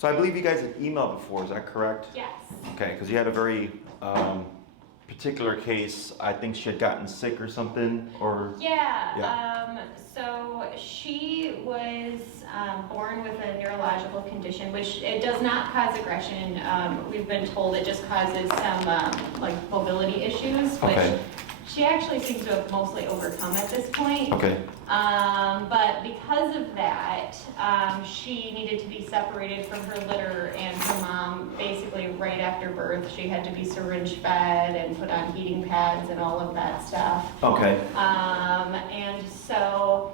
So I believe you guys had emailed before, is that correct? Yes. Okay, because you had a very particular case. I think she had gotten sick or something, or? Yeah. So she was born with a neurological condition, which it does not cause aggression. We've been told it just causes some like mobility issues, which Okay. she actually seems to have mostly overcome at this point. Okay. But because of that, she needed to be separated from her litter, and her mom, basically right after birth, she had to be syringe fed and put on heating pads and all of that stuff. Okay. And so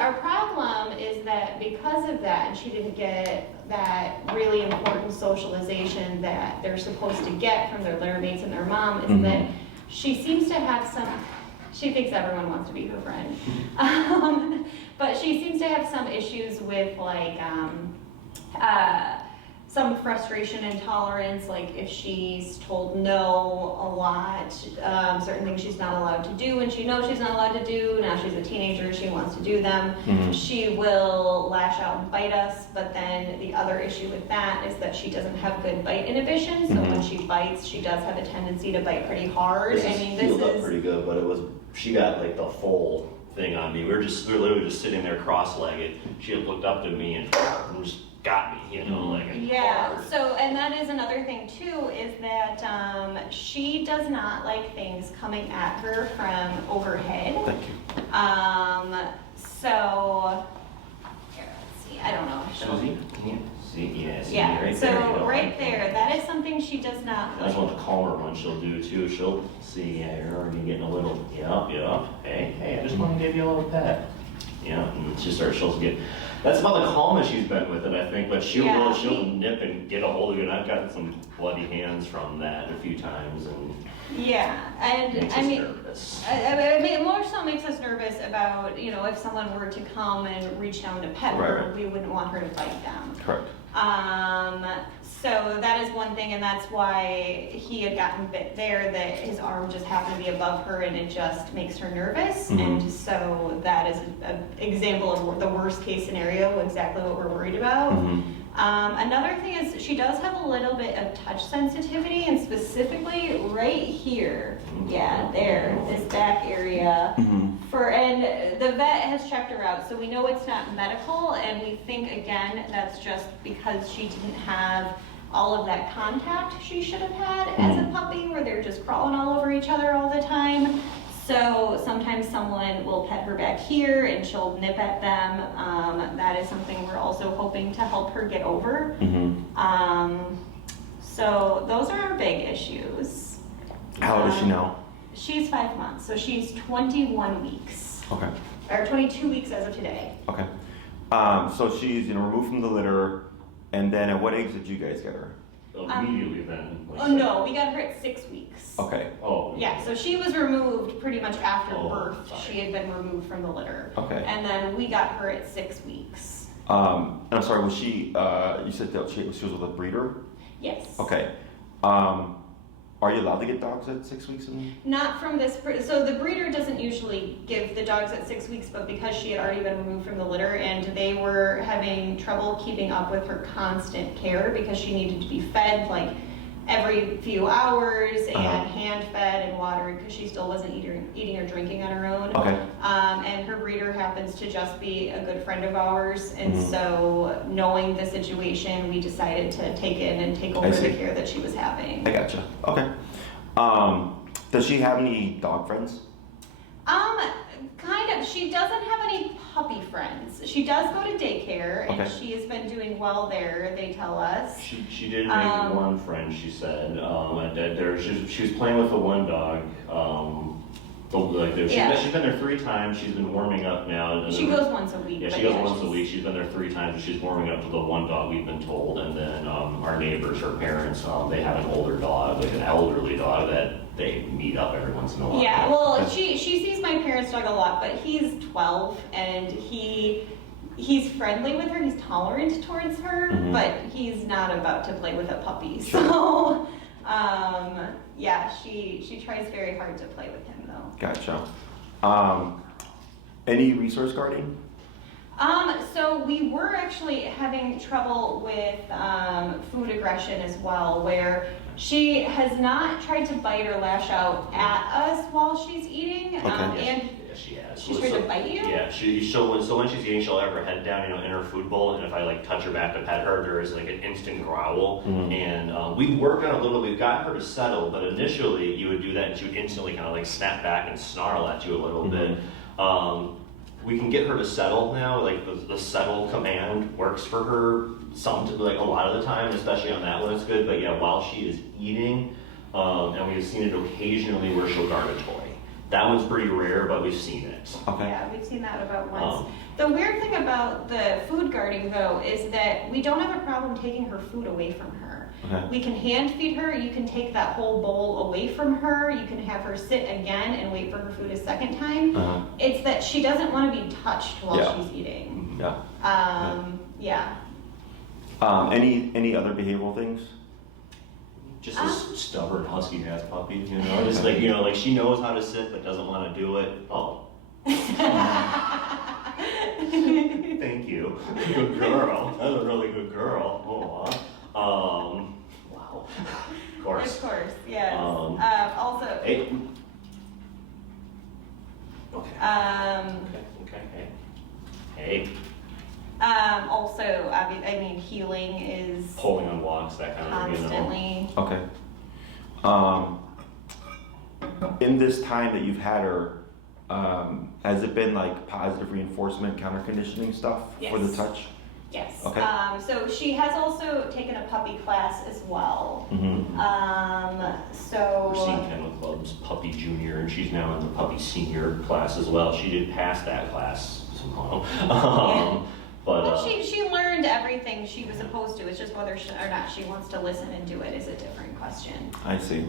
our problem is that because of that, and she didn't get that really important socialization that they're supposed to get from their litter mates and their mom, is that she seems to have she thinks everyone wants to be her friend. But she seems to have some issues with like some frustration and tolerance, like if she's told no a lot, certain things she's not allowed to do, and she knows she's not allowed to do. Now she's a teenager, she wants to do them. She will lash out and bite us, but then the other issue with that is that she doesn't have good bite inhibition, so when she bites, she does have a tendency to bite pretty hard. This healed up pretty good, but she got like the full thing on me. We were literally just sitting there cross-legged. She had looked up to me and just got me, like hard. So, and that is another thing too, is that she does not like things coming at her from overhead. Thank you. So, here, let's see, I don't know. Suzy, can you see? Yeah, Yeah, right so there. right there, that is something she does not That's like. what the calmer one she'll do too. She'll see, you're already getting a little, hey, I just want to give you a little pet. And she'll get, that's about the calmest she's been with it, I think, but she'll nip and get a hold of you, and I've gotten some bloody hands from that a few times, and and makes I us mean, nervous. it more so makes us nervous about, if someone were to come and reach down to pet her, we wouldn't want her to bite them. Correct. So that is one thing, and that's why he had gotten bit there, that his arm just happened to be above her and it just makes her nervous. And so that is an example of the worst case scenario, exactly what we're worried about. Another thing is she does have a little bit of touch sensitivity, and specifically right here, there, this back area. And the vet has checked her out, so we know it's not medical, and we think again that's just because she didn't have all of that contact she should have had as a puppy, where they're just crawling all over each other all the time. So sometimes someone will pet her back here and she'll nip at them. That is something we're also hoping to help her get over. So those are our big issues. How old is she now? She's 5 months, so she's 21 weeks. Okay. Or 22 weeks as of today. Okay. So she's removed from the litter, and then at what age did you guys get her? Immediately then. No, we got her at 6 weeks. Okay. Yeah, so she was removed pretty much after birth. Sorry. She had been removed from the litter. Okay. And then we got her at 6 weeks. And I'm sorry, was she, you said that she was with a breeder? Yes. Okay. Are you allowed to get dogs at 6 weeks? Not from this, so the breeder doesn't usually give the dogs at 6 weeks, but because she had already been removed from the litter and they were having trouble keeping up with her constant care because she needed to be fed like every few hours and hand fed and watered because she still wasn't eating or drinking on her own. Okay. And her breeder happens to just be a good friend of ours, and so knowing the situation, we decided to take in and take over the care that she was having. I gotcha. Okay. Does she have any dog friends? Kind of. She doesn't have any puppy friends. She does go to daycare, and she has been doing well there, they tell us. She did make one friend, she said. She was playing with the one dog. She's been there 3 times. She's been warming up now. She goes once a week. Yeah, she goes once a week. She's been there 3 times, and she's warming up to the one dog we've been told. And then our neighbors, her parents, they have an older dog, like an elderly dog that they meet up every once in a while. Yeah, well, she sees my parents' dog a lot, but he's 12 and he's friendly with her. He's tolerant towards her, but he's not about to play with a puppy. So, she tries very hard to play with him though. Gotcha. Any resource guarding? So we were actually having trouble with food aggression as well, where she has not tried to bite or lash out at us while she's eating, and Yeah, she has. she's tried to bite you? Yeah, so when she's eating, she'll have her head down, in her food bowl, and if I like touch her back to pet her, there is like an instant growl. And we've worked on a little, we've gotten her to settle, but initially you would do that and she would instantly kind of like snap back and snarl at you a little bit. We can get her to settle now, like the settle command works for her like a lot of the time, especially on that one it's good, but yeah, while she is eating, and we've seen it occasionally where she'll guard a toy. That one's pretty rare, but we've seen it. Okay. Yeah, we've seen that about once. The weird thing about the food guarding, though, is that we don't have a problem taking her food away from her. Okay. We can hand feed her, you can take that whole bowl away from her, you can have her sit again and wait for her food a second time. It's that she doesn't want to be touched while she's eating. Yeah. Any other behavioral things? Just a stubborn husky ass puppy, just like, like she knows how to sit but doesn't want to do it. Oh. Thank you. Good girl. That's a really good girl. Wow. Of course. Of course, yes. Also. Hey. Okay. Okay. Hey. Also, I mean, healing is Pulling on walks, that kind of thing, constantly. Okay. In this time that you've had her, has it been like positive reinforcement, counter conditioning stuff for the Yes. touch? Yes. Okay. So she has also taken a puppy class as well. So. We're seeing Kennel Club's Puppy Junior, and she's now in the Puppy Senior class as well. She did pass that class somehow. But she learned everything she was supposed to. It's just whether or not she wants to listen and do it is a different question. I see.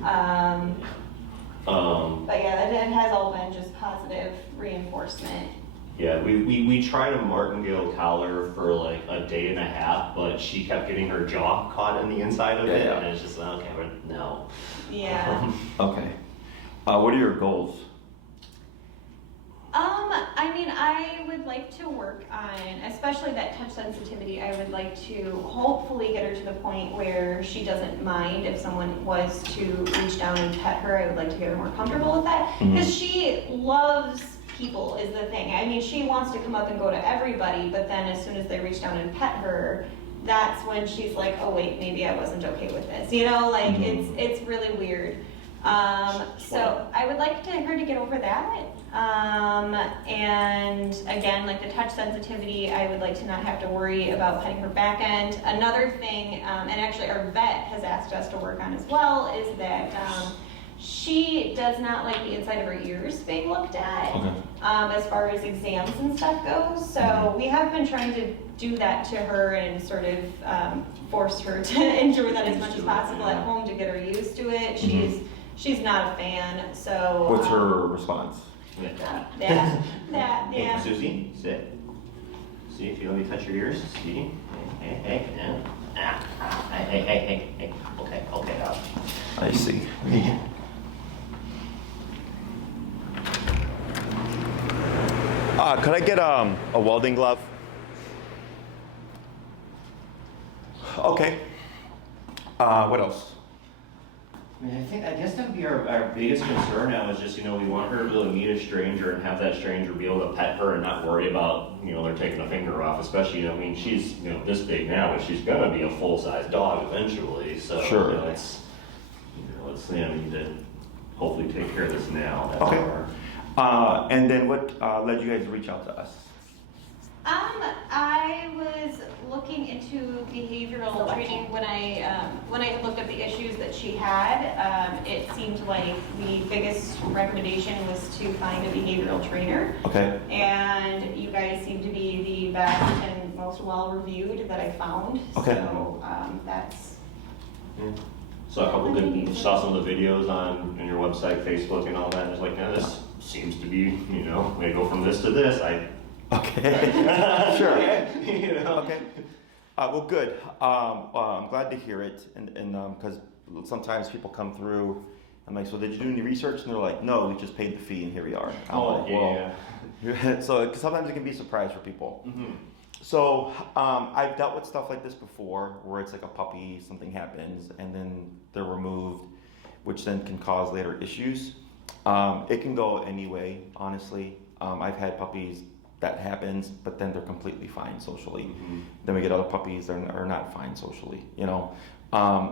But yeah, it has all been just positive reinforcement. Yeah, we tried a martingale collar for like a day and a half, but she kept getting her jaw caught in the inside of it, and it's just okay, no. Yeah. Okay. What are your goals? I mean, I would like to work on, especially that touch sensitivity, I would like to hopefully get her to the point where she doesn't mind if someone was to reach down and pet her. I would like to get her more comfortable with that. Because she loves people is the thing. I mean, she wants to come up and go to everybody, but then as soon as they reach down and pet her, that's when she's like, oh wait, maybe I wasn't okay with this. Like it's really weird. So I would like her to get over that. And again, like the touch sensitivity, I would like to not have to worry about petting her back end. Another thing, and actually our vet has asked us to work on as well, is that she does not like the inside of her ears being looked at, as far as exams and stuff goes. So we have been trying to do that to her and sort of force her to enjoy that as much as possible at home to get her used to it. She's not a fan, so. What's her response? Yeah. Hey, Suzy, sit. See if you let me touch your ears. See? Hey. Hey. Okay. I see. Could I get a welding glove? Okay. What else? I guess that would be our biggest concern now is just, we want her to be able to meet a stranger and have that stranger be able to pet her and not worry about, they're taking a finger off, especially, she's, this big now, but she's gonna be a full-size dog eventually, so, sure. it's we need to hopefully take care of this now. That's okay. And then what led you guys to reach out to us? I was looking into behavioral training when I looked at the issues that she had. It seemed like the biggest recommendation was to find a behavioral trainer. Okay. And you guys seem to be the best and most well-reviewed that I found. Okay. So that's. Yeah. Saw some of the videos on your website, Facebook, and all that. And it's like, this seems to be, we go from this to this. Okay. Sure. Okay. Well, good. I'm glad to hear it, and because sometimes people come through, I'm like, so did you do any research? And they're like, no, we just paid the fee, and here we are. I'm like, well, So 'cause sometimes it can be a surprise for people. Mm-hmm. So I've dealt with stuff like this before, where it's like a puppy, something happens, and then they're removed, which then can cause later issues. It can go any way, honestly. I've had puppies that happens, but then they're completely fine socially. Mm-hmm. Then we get other puppies that are not fine socially, you know.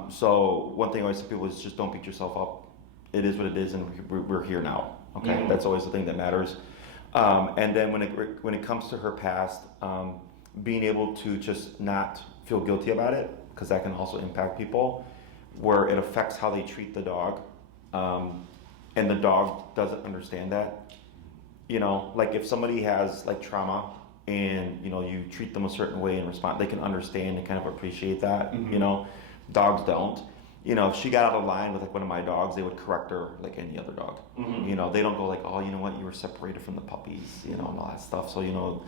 So one thing I always tell people is just don't beat yourself up. It is what it is, and we're here now. Okay, Mm-hmm. that's always the thing that matters. And then when it comes to her past, being able to just not feel guilty about it, because that can also impact people, where it affects how they treat the dog, and the dog doesn't understand that. You know, like if somebody has like trauma and you know you treat them a certain way and respond, they can understand and kind of appreciate that. Mm-hmm. You know, dogs don't. You know, if she got out of line with like one of my dogs, they would correct her like any other dog. Mm-hmm. You know, they don't go like, oh, you know what, you were separated from the puppies, you know, and all that stuff. So, you know,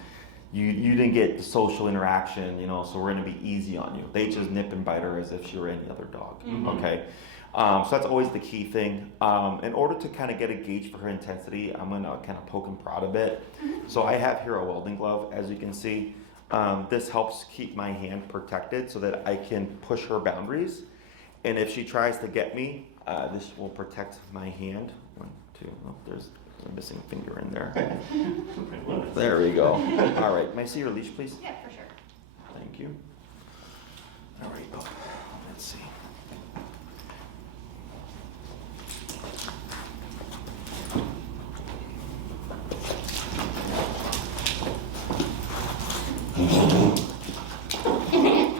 you didn't get the social interaction, you know, so we're gonna be easy on you. They just nip and bite her as if she were any other dog. Mm-hmm. Okay. So that's always the key thing. In order to kind of get a gauge for her intensity, I'm gonna kind of poke and prod a bit. So I have here a welding glove, as you can see. This helps keep my hand protected so that I can push her boundaries. And if she tries to get me, this will protect my hand. 1, 2, oh, there's a missing finger in there. There we go. All right, may I see your leash, please? Yeah, for sure. Thank you. All right, oh, let's see. It's okay.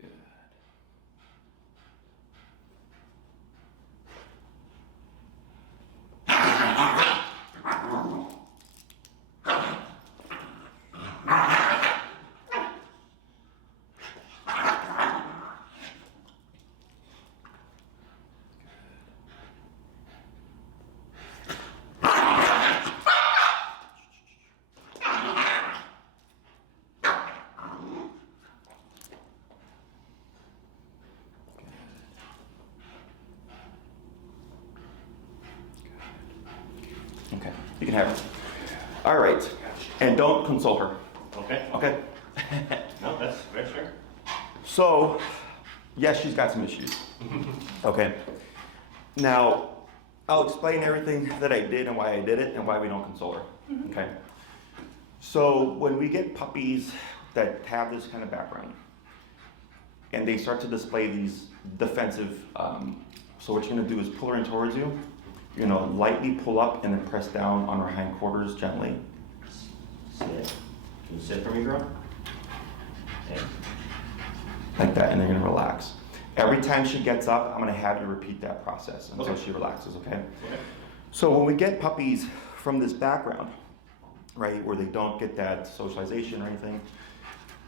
Good. Okay, you can have it. All right, and don't console her. Okay. Okay. No, that's very fair. So, yes, she's got some issues. Okay. Now, I'll explain everything that I did and why I did it and why we don't console her. Okay. So, when we get puppies that have this kind of background and they start to display these defensive, so what you're going to do is pull her in towards you. You're going to lightly pull up and then press down on her hindquarters gently. Sit. Can you sit for me, girl? Okay. Like that, and they're gonna relax. Every time she gets up, I'm gonna have you repeat that process until Okay. she relaxes, okay? Okay. So when we get puppies from this background, right, where they don't get that socialization or anything,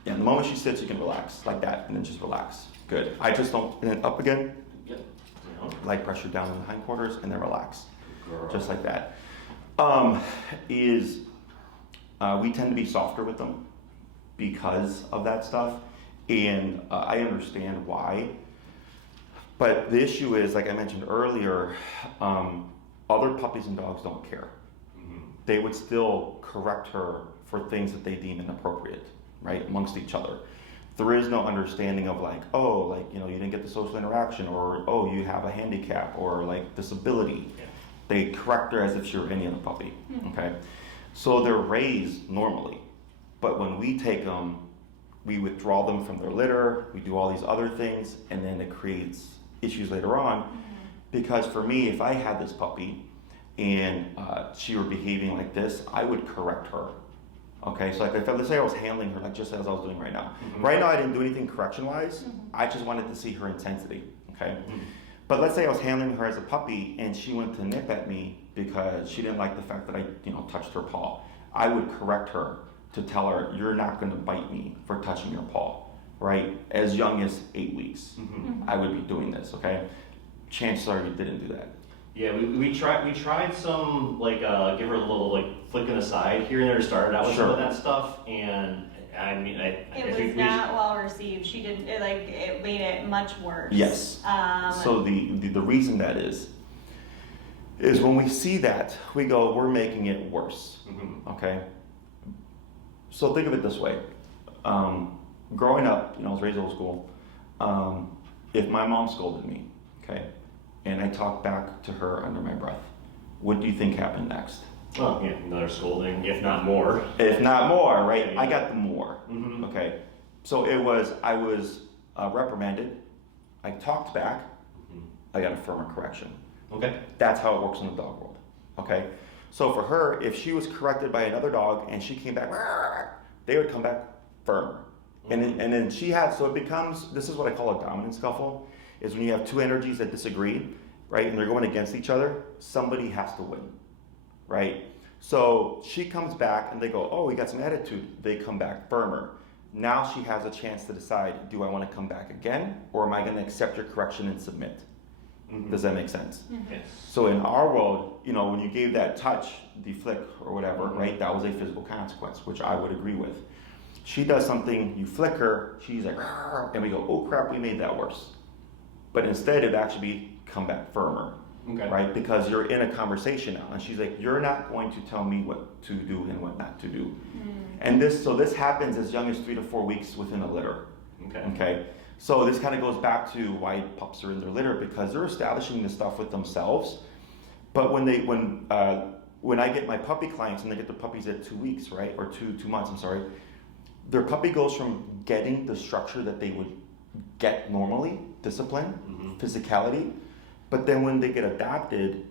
yeah, the moment she sits, you can relax, like that, and then just relax. Good. I just don't, and then up again, Yep. You know? light pressure down on the hindquarters, and then relax. Girl. Just like that. We tend to be softer with them because of that stuff, and I understand why. But the issue is, like I mentioned earlier, other puppies and dogs don't care. Mhm. They would still correct her for things that they deem inappropriate. right, amongst each other. There is no understanding of like, oh, like, you know, you didn't get the social interaction, or, oh, you have a handicap, or like disability. Yeah. They correct her as if she were any other puppy, okay? So they're raised normally, but when we take them, we withdraw them from their litter, we do all these other things, and then it creates issues later on. Because for me, if I had this puppy and she were behaving like this, I would correct her. Okay, so like if let's say I was handling her like just as I was doing right now. Right now I didn't do anything correction-wise, I just wanted to see her intensity, okay? But let's say I was handling her as a puppy and she went to nip at me because she didn't like the fact that I, you know, touched her paw. I would correct her to tell her, you're not gonna bite me for touching your paw, right? As young as 8 weeks, I would be doing this, okay? Chances are you didn't do that. Yeah, we tried some like give her a little like flick in the side here and there to start out with some of that stuff, and I mean It was not well received. She didn't, it made it much worse. Yes. So the reason that is when we see that, we go, we're making it worse, okay? So think of it this way. Growing up, you know, I was raised old school. If my mom scolded me, okay, and I talked back to her under my breath, what do you think happened next? Oh, yeah, another scolding, if not more. If not more, right? Yeah. I got the more, okay? So I was reprimanded, I talked back, I got a firmer correction. Okay. That's how it works in the dog world, okay? So for her, if she was corrected by another dog and she came back, they would come back firmer. And then she had, so it becomes, this is what I call a dominant scuffle, is when you have two energies that disagree, right? And they're going against each other, somebody has to win, right? So she comes back and they go, oh, we got some attitude. They come back firmer. Now she has a chance to decide, do I want to come back again? Or am I going to accept your correction and submit? Does that make sense? Yes. So in our world, you know, when you gave that touch, the flick or whatever, right? That was a physical consequence, which I would agree with. She does something, you flick her, she's like, and we go, oh crap, we made that worse. But instead it'd actually be come back firmer, right? Because you're in a conversation now, and she's like, you're not going to tell me what to do and what not to do. And this happens as young as 3 to 4 weeks within a litter. Okay. So this kind of goes back to why pups are in their litter, because they're establishing this stuff with themselves. But when I get my puppy clients and they get their puppies at 2 weeks, right, or two months, I'm sorry, their puppy goes from getting the structure that they would get normally, discipline, physicality, but then when they get adopted,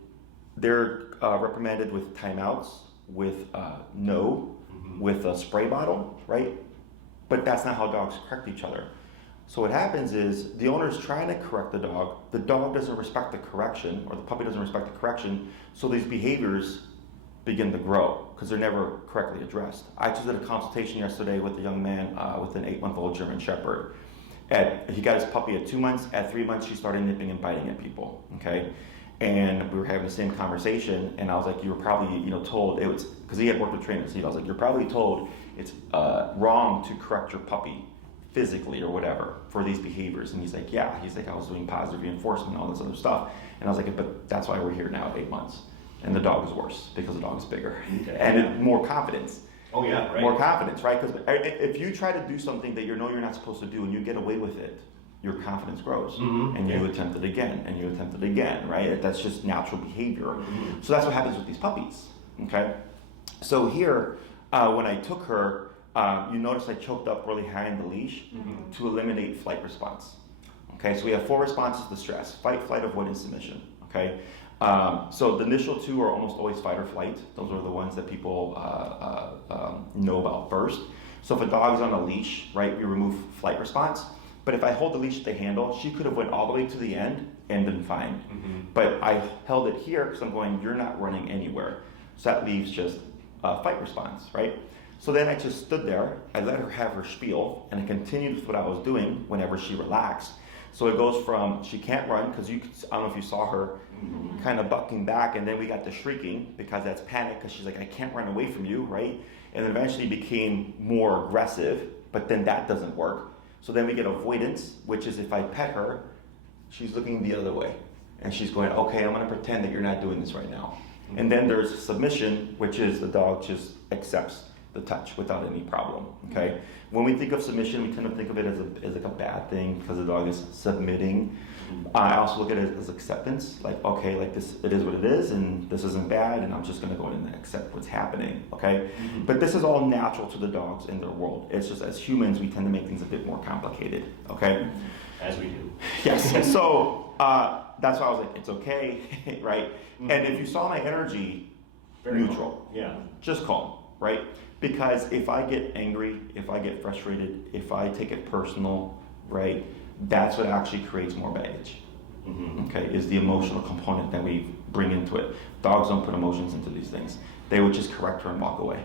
they're reprimanded with timeouts, with no, with a spray bottle, right? But that's not how dogs correct each other. So what happens is the owner's trying to correct the dog doesn't respect the correction, or the puppy doesn't respect the correction, so these behaviors begin to grow because they're never correctly addressed. I just did a consultation yesterday with a young man with an 8-month-old German Shepherd. He got his puppy at 2 months. At 3 months, she started nipping and biting at people, okay? And we were having the same conversation, and I was like, you were probably, you know, told, it was, because he had worked with trainers, I was like, you're probably told it's wrong to correct your puppy physically or whatever for these behaviors. And he's like, yeah. He's like, I was doing positive reinforcement and all this other stuff. And I was like, but that's why we're here now at 8 months. And the dog is worse because the dog is bigger. And more confidence. Oh yeah, right. More confidence, right? Because if you try to do something that you know you're not supposed to do and you get away with it, your confidence grows. And you attempt it again, and you attempt it again, right? That's just natural behavior. So that's what happens with these puppies, okay? So here, when I took her, you notice I choked up really high in the leash to eliminate flight response. Okay, so we have 4 responses to stress: fight, flight, avoidance, submission. Okay, so the initial 2 are almost always fight or flight. Those are the ones that people know about first. So if a dog's on a leash, right, we remove flight response. But if I hold the leash at the handle, she could have went all the way to the end and been fine. But I held it here because I'm going, you're not running anywhere. So that leaves just fight response, right? So then I just stood there, I let her have her spiel, and I continued with what I was doing whenever she relaxed. So it goes from, she can't run, because I don't know if you saw her, kind of bucking back, and then we got to shrieking, because that's panic, because she's like, I can't run away from you, right? And then eventually became more aggressive, but then that doesn't work. So then we get avoidance, which is if I pet her, she's looking the other way. And she's going, okay, I'm gonna pretend that you're not doing this right now. And then there's submission, which is the dog just accepts the touch without any problem, okay? When we think of submission, we tend to think of it as like a bad thing because the dog is submitting. I also look at it as acceptance, like, okay, like this, it is what it is, and this isn't bad, and I'm just gonna go in and accept what's happening, okay? But this is all natural to the dogs in their world. It's just as humans, we tend to make things a bit more complicated, okay? As we do. Yes, and so that's why I was like, it's okay, right? And if you saw my energy, Very neutral, calm. Yeah. just calm, right? Because if I get angry, if I get frustrated, if I take it personal, right, that's what actually creates more baggage. Okay, is the emotional component that we bring into it. Dogs don't put emotions into these things. They would just correct her and walk away.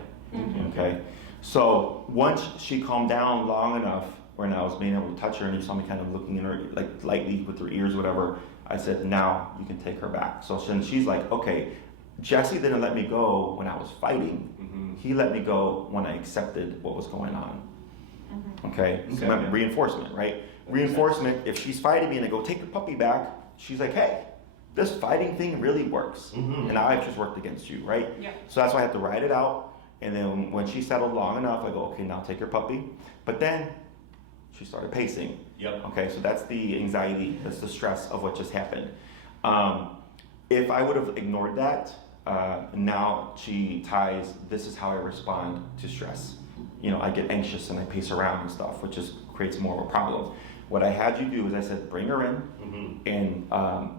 Okay, so once she calmed down long enough, when I was being able to touch her and you saw me kind of looking in her like lightly with her ears, whatever, I said, now you can take her back. So then she's like, okay, Jesse didn't let me go when I was fighting. He let me go when I accepted what was going on. Okay, so remember, reinforcement, right? Reinforcement, if she's fighting me and I go, take the puppy back, she's like, hey, this fighting thing really works. And now I've just worked against you, right? So that's why I have to ride it out. And then when she settled long enough, I go, okay, now take your puppy. But then she started pacing. Okay, so that's the anxiety, that's the stress of what just happened. If I would have ignored that, now she ties, this is how I respond to stress. You know, I get anxious and I pace around and stuff, which just creates more of a problem. What I had you do is I said, bring her in, and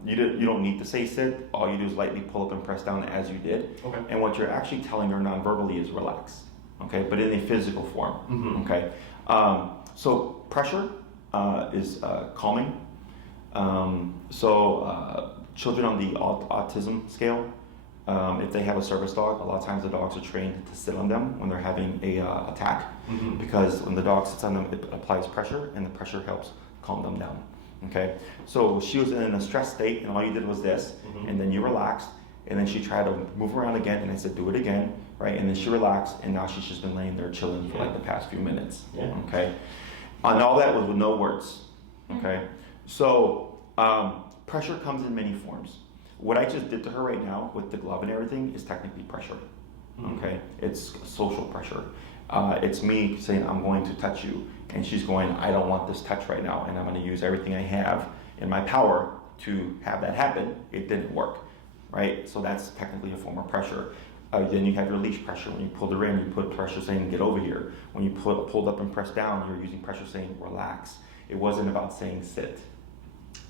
you don't need to say sit. All you do is lightly pull up and press down as you did. And what you're actually telling her non-verbally is relax, okay, but in a physical form, okay? So pressure is calming. Children on the autism scale, if they have a service dog, a lot of times the dogs are trained to sit on them when they're having a attack, because when the dog sits on them, it applies pressure, and the pressure helps calm them down. Okay, so she was in a stress state, and all you did was this, and then you relaxed, and then she tried to move around again, and I said, do it again, right? And then she relaxed, and now she's just been laying there chilling for like the past few minutes. Okay, and all that was with no words. Okay, so pressure comes in many forms. What I just did to her right now with the glove and everything is technically pressure. Okay, it's social pressure. It's me saying, I'm going to touch you, and she's going, I don't want this touch right now, and I'm going to use everything I have in my power to have that happen. It didn't work, right? So that's technically a form of pressure. Then you have your leash pressure. When you pulled her in, you put pressure saying, get over here. When you pulled up and pressed down, you're using pressure saying, relax. It wasn't about saying sit.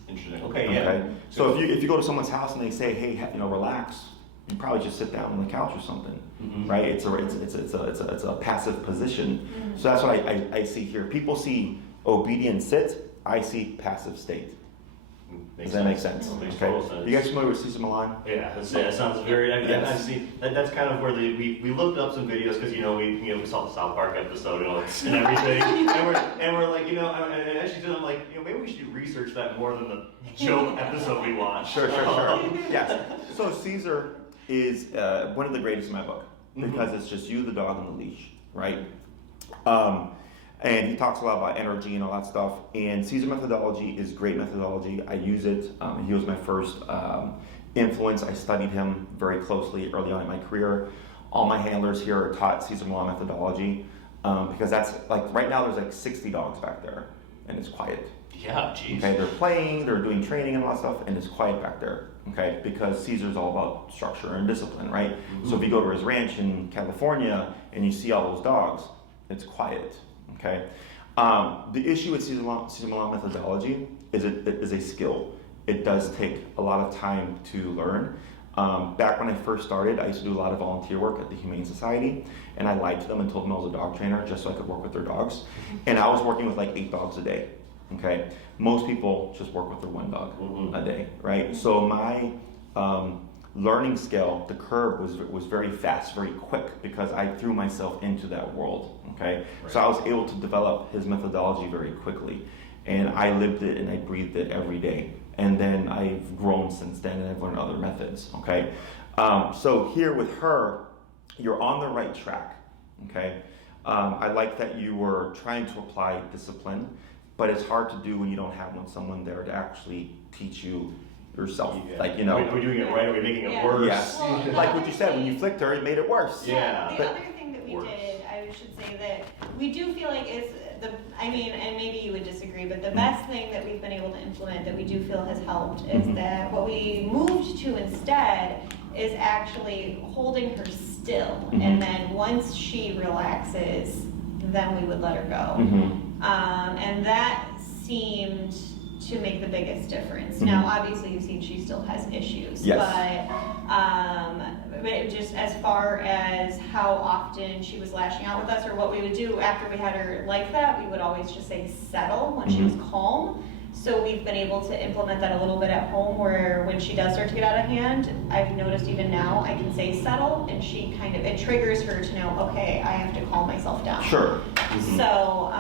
Interesting. Okay, yeah. Okay. So if you go to someone's house and they say, hey, relax, you probably just sit down on the couch or something, right? It's a passive position. So that's what I see here. People see obedient sit. I see passive state. Does that make sense? Makes Okay. total sense. You guys familiar with Suzy Milan? Yeah, that sounds very. Yes. I see. That's kind of where we looked up some videos because we saw the South Park episode and everything, and we're like and actually I'm like maybe we should research that more than the joke episode we watched. Sure. Yes. So Caesar is one of the greatest in my book because it's just you, the dog, and the leash, right? And he talks a lot about energy and all that stuff. And Caesar methodology is great methodology. I use it. He was my first influence. I studied him very closely early on in my career. All my handlers here are taught Caesar Milan methodology because that's like right now there's like 60 dogs back there and it's quiet. Yeah, geez. Okay, they're playing, they're doing training and all that stuff, and it's quiet back there. Okay, because Caesar's all about structure and discipline, right? So if you go to his ranch in California and you see all those dogs, it's quiet. Okay, the issue with Caesar Milan methodology is it is a skill. It does take a lot of time to learn. Back when I first started, I used to do a lot of volunteer work at the Humane Society, and I lied to them and told them I was a dog trainer just so I could work with their dogs. And I was working with like 8 dogs a day. Okay, most people just work with their 1 dog a day, right? So my learning scale, the curve was very fast, very quick because I threw myself into that world. Okay, so I was able to develop his methodology very quickly, and I lived it and I breathed it every day. And then I've grown since then, and I've learned other methods. Okay, so here with her, you're on the right track. Okay, I like that you were trying to apply discipline, but it's hard to do when you don't have someone there to actually teach you yourself. Yeah. Like Are we doing it right? Are we making it worse? Yes. Well, like what you said, when you flicked her, it made it worse. The other thing that we did, I I should say that we do feel like and maybe you would disagree, but the best thing that we've been able to implement that we do feel has helped is that what we moved to instead is actually holding her still. And then once she relaxes, then we would let her go. And that seemed to make the biggest difference. Now, obviously, you've seen she still has issues, but just as far as how often she was lashing out with us, or what we would do after we had her like that, we would always just say settle when she was calm. So we've been able to implement that a little bit at home, where when she does start to get out of hand, I've noticed even now I can say settle, and she it triggers her to know, okay, I have to calm myself down. Sure. So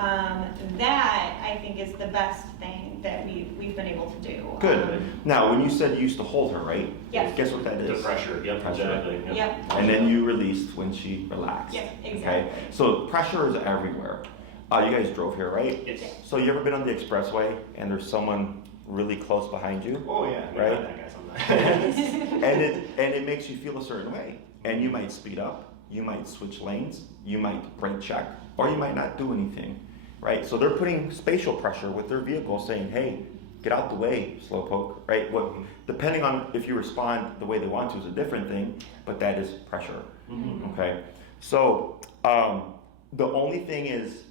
that I think is the best thing that we've been able to do. Good. Now, when you said you used to hold her, right? Yes. Guess what that is? The pressure, yep, exactly. Yep. And then you released when she relaxed. Yeah, exactly. Okay? So pressure is everywhere. You guys drove here, right? Yes. So you ever been on the expressway and there's someone really close behind you? Oh yeah, we Right? got that guy sometimes. and it makes you feel a certain way. And you might speed up, you might switch lanes, you might brake check, or you might not do anything. Right? So they're putting spatial pressure with their vehicle, saying, hey, get out the way, slowpoke, right? Depending on if you respond the way they want to is a different thing, but that is pressure. Okay? So the only thing is,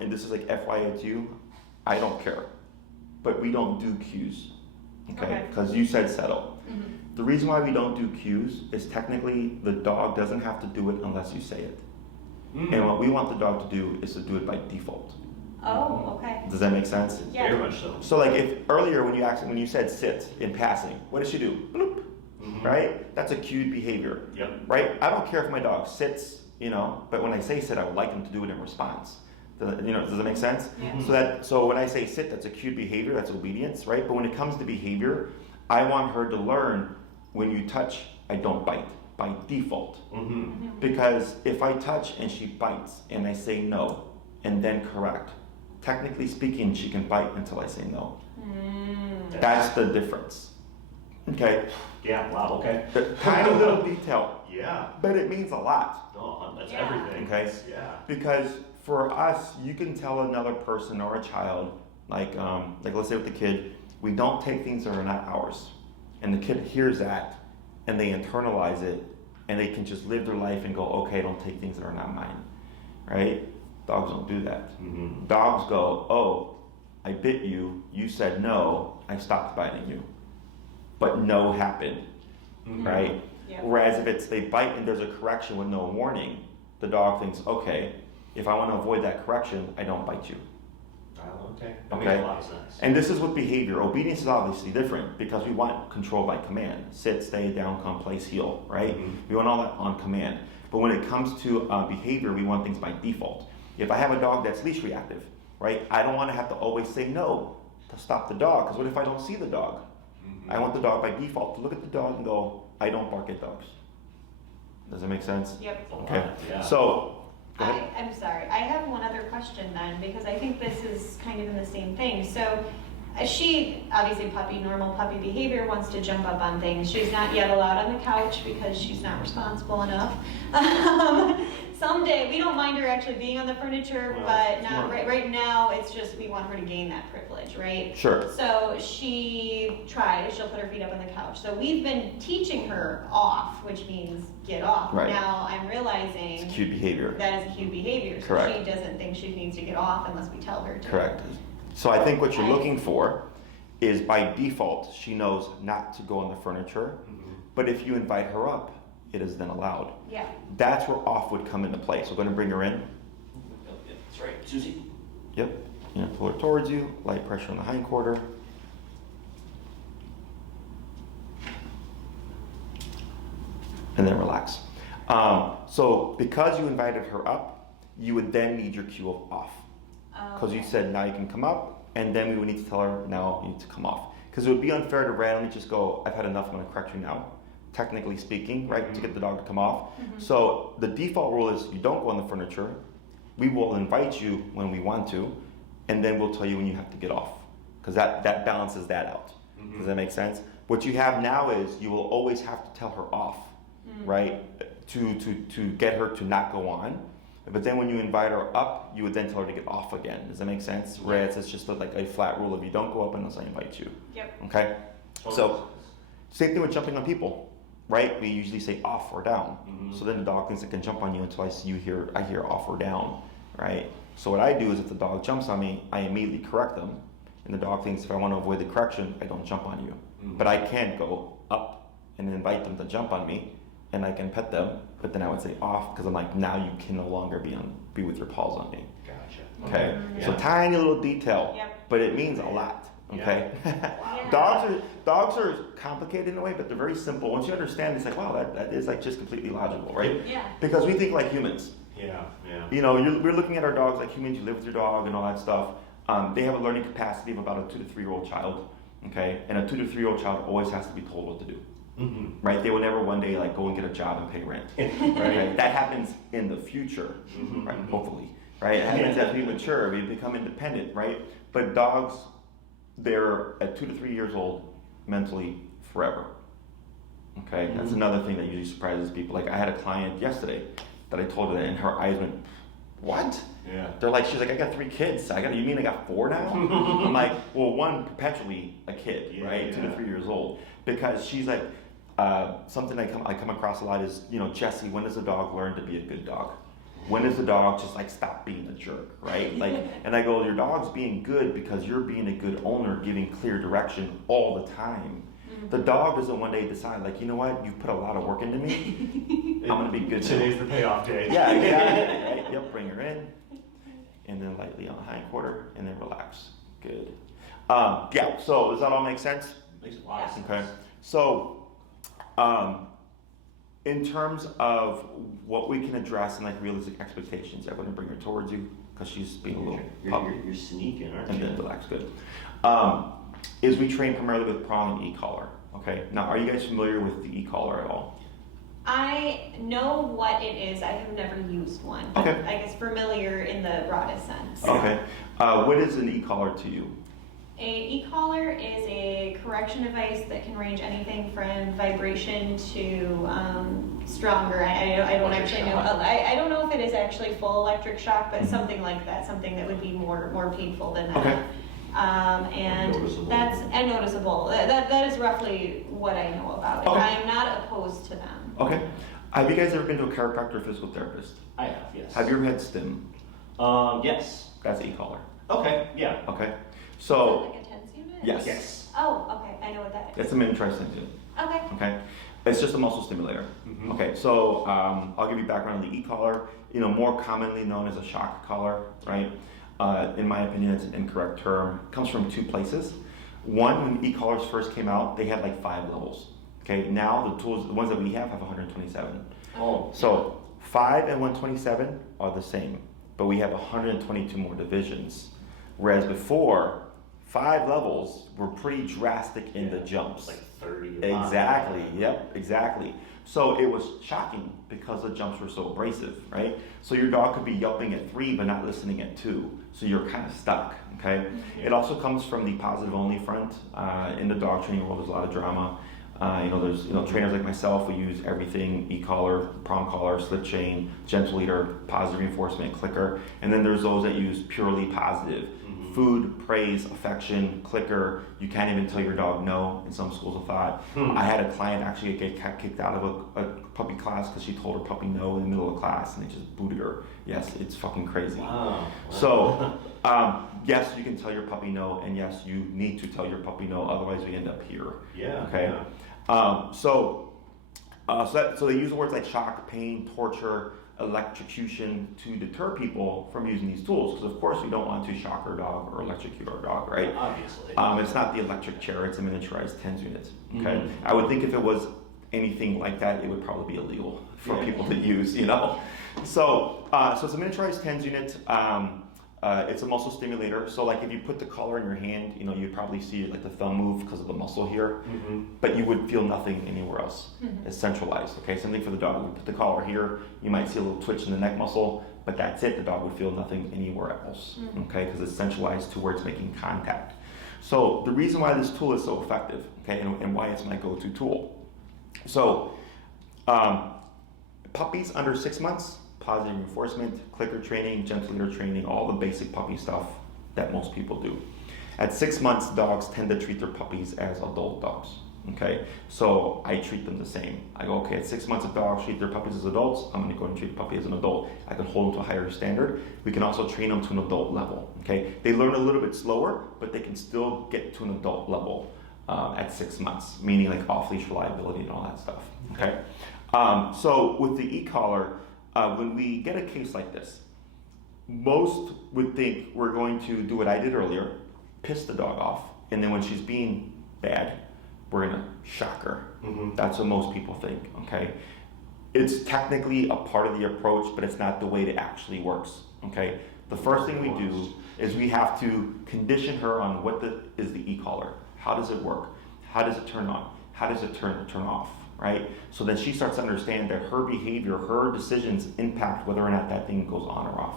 and this is like FYI to you, I don't care, but we don't do cues, okay? Because you said settle. The reason why we don't do cues is technically the dog doesn't have to do it unless you say it. And what we want the dog to do is to do it by default. Oh, okay. Does that make sense? Yeah. Very much so. So like if earlier when you said sit in passing, what does she do? Bloop, right? That's a cued behavior. Yep. Right? I don't care if my dog sits, but when I say sit, I would like them to do it in response. Does that make sense? Yeah. So when I say sit, that's a cued behavior, that's obedience, right? But when it comes to behavior, I want her to learn when you touch, I don't bite by default. Because if I touch and she bites and I say no and then correct, technically speaking, she can bite until I say no. That's the difference. Okay? Yeah, wow, okay. Tiny little detail, Yeah. but it means a lot. No, that's Yeah. everything. Okay? Yeah. Because for us, you can tell another person or a child, like let's say with the kid, we don't take things that are not ours. And the kid hears that and they internalize it and they can just live their life and go, okay, I don't take things that are not mine, right? Dogs don't do that. Dogs go, oh, I bit you, you said no, I stopped biting you. But no happened, right? Yeah. Whereas if it's they bite and there's a correction with no warning, the dog thinks, okay, if I want to avoid that correction, I don't bite you. Oh, okay. That Okay. makes a lot of sense. And this is with behavior. Obedience is obviously different because we want control by command. Sit, stay, down, come, place, heel, right? We want all that on command. But when it comes to behavior, we want things by default. If I have a dog that's leash reactive, right? I don't want to have to always say no to stop the dog, because what if I don't see the dog? I want the dog by default to look at the dog and go, I don't bark at dogs. Does that make sense? Yep. Okay. Yeah. So, go ahead. I'm sorry. I have one other question then, because I think this is kind of in the same thing. So she, obviously normal puppy behavior, wants to jump up on things. She's not yet allowed on the couch because she's not responsible enough. Someday, we don't mind her actually being on the furniture, Well, but not smart. right now, it's just we want her to gain that privilege, right? Sure. So she'll put her feet up on the couch. So we've been teaching her off, which means get off. Right. Now I'm realizing It's cute behavior. that is a cute behavior. So Correct. she doesn't think she needs to get off unless we tell her to. Correct. So I think what you're Right. looking for is by default, she knows not to go on the furniture, but if you invite her up, it is then allowed. Yeah. That's where off would come into play. So we're going to bring her in. That's right. Suzy. Yep. Pull her towards you, light pressure on the hind quarter. And then relax. So because you invited her up, you would then need your cue of off. Because you said now you can come up, and then we would need to tell her now you need to come off. Because it would be unfair to randomly just go, I've had enough, I'm going to correct you now. Technically speaking, right, to get the dog to come off. So the default rule is you don't go on the furniture. We will invite you when we want to, and then we'll tell you when you have to get off. Because that balances that out. Does that make sense? What you have now is you will always have to tell her off, right, to get her to not go on. But then when you invite her up, you would then tell her to get off again. Does that make sense? Whereas it's just like a flat rule: if you don't go up unless I invite you. Yep. Okay. So same thing with jumping on people, right? We usually say off or down. So then the dog thinks it can jump on you until I hear off or down, right? So what I do is if the dog jumps on me, I immediately correct them. And the dog thinks if I want to avoid the correction, I don't jump on you. But I can't go up and invite them to jump on me, and I can pet them, but then I would say off because I'm like, now you can no longer be with your paws on me. Gotcha. Okay, Yeah. so tiny little detail, Yep. but it means a lot. Okay, dogs are complicated in a way, but they're very simple. Once you understand, it's like, wow, that is like just completely logical, right? Yeah. Because we think like humans. Yeah. You know, we're looking at our dogs like humans. You live with your dog and all that stuff. They have a learning capacity of about a 2 to 3 year old child. Okay, and a 2 to 3 year old child always has to be told what to do. Right? They will never one day like go and get a job and pay rent. Right? That happens in the future, right? Hopefully, right? It happens as we mature, we become independent, right? But dogs, they're at 2 to 3 years old mentally forever. Okay, that's another thing that usually surprises people. Like I had a client yesterday that I told her that, and her eyes went, "What?" Yeah. They're like, she's like, "I got 3 kids. You mean I got 4 now?" I'm like, well, one perpetually a kid, right? 2 to 3 years old, because she's like, something I come across a lot is, you know, Jesse, when does a dog learn to be a good dog? When does the dog just like stop being a jerk, right? Like, and I go, your dog's being good because you're being a good owner, giving clear direction all the time. The dog doesn't one day decide, like, you know what, you've put a lot of work into me. I'm gonna be good. Today's the payoff day. Yeah, exactly. Right? Yep. Bring her in, and then lightly on the hind quarter, and then relax. Good. Yeah. So does that all make sense? Makes a lot of sense. Okay. So, in terms of what we can address and like realistic expectations, I'm going to bring her towards you because she's being a little You're sneaking, aren't and you? then relax. Good. Is we train primarily with prong and e-collar. Okay. Now, are you guys familiar with the e-collar at all? I know what it is. I have never used one. Okay. I guess familiar in the broadest sense. Okay. What is an e-collar to you? A e-collar is a correction device that can range anything from vibration to stronger. I don't actually know. I don't know if it is actually full electric shock, but something like that. Something that would be more painful than that. Okay. And Noticeable. that's noticeable. That is roughly what I know about it. Okay. I am not opposed to them. Okay. Have you guys ever been to a chiropractor or physical therapist? I have, yes. Have you ever had stim? Yes. That's e-collar. Okay, yeah. Okay. Is So, that like a TENS unit? yes. Yes. Oh, okay. I know what that is. It's a miniaturized stim. Okay. Okay. It's just a muscle stimulator. Mhm. Okay. So, I'll give you background on the e-collar. You know, more commonly known as a shock collar, right? In my opinion, it's an incorrect term. It comes from 2 places. One, when e-collars first came out, they had like 5 levels. Okay. Now the ones that we have 127. Oh. So 5 and 127 are the same, but we have 122 more divisions. Whereas before, 5 levels were pretty drastic in the jumps. Like 30. Exactly. Yep. Exactly. So it was shocking because the jumps were so abrasive, right? So your dog could be yelping at 3 but not listening at 2. So you're kind of stuck. Okay. It also comes from the positive only front. In the dog training world, there's a lot of drama. There's trainers like myself. We use everything: e-collar, prong collar, slip chain, gentle leader, positive reinforcement, clicker. And then there's those that use purely positive. Food, praise, affection, clicker. You can't even tell your dog no in some schools of thought. I had a client actually get kicked out of a puppy class because she told her puppy no in the middle of class, and they just booted her. Yes, it's fucking crazy. Wow. So, yes, you can tell your puppy no, and yes, you need to tell your puppy no, otherwise we end up here. Yeah. Okay. Yeah. So they use words like shock, pain, torture, electrocution to deter people from using these tools, because of course we don't want to shock our dog or electrocute our dog, right? Obviously. It's not the electric chair; it's a miniaturized TENS unit. Okay. I would think if it was anything like that, it would probably be illegal for people to use. So it's a miniaturized TENS unit. It's a muscle stimulator. So like if you put the collar in your hand, you'd probably see like the thumb move because of the muscle here, but you would feel nothing anywhere else. It's centralized. Okay, same thing for the dog. You put the collar here, you might see a little twitch in the neck muscle, but that's it. The dog would feel nothing anywhere else. Okay, because it's centralized to where it's making contact. So the reason why this tool is so effective, okay, and why it's my go-to tool. So puppies under 6 months, positive reinforcement, clicker training, gentle leader training, all the basic puppy stuff that most people do. At 6 months, dogs tend to treat their puppies as adult dogs. Okay, so I treat them the same. I go, okay, at 6 months, if dogs treat their puppies as adults, I'm going to go and treat the puppy as an adult. I can hold them to a higher standard. We can also train them to an adult level. Okay, they learn a little bit slower, but they can still get to an adult level at 6 months, meaning like off-leash reliability and all that stuff. Okay, so with the e-collar, when we get a case like this, most would think we're going to do what I did earlier, piss the dog off, and then when she's being bad, we're gonna shock her. That's what most people think, okay? It's technically a part of the approach, but it's not the way it actually works, okay? The first thing we do is we have to condition her on what is the e-collar. How does it work? How does it turn on? How does it turn off, right? So then she starts to understand that her behavior, her decisions impact whether or not that thing goes on or off.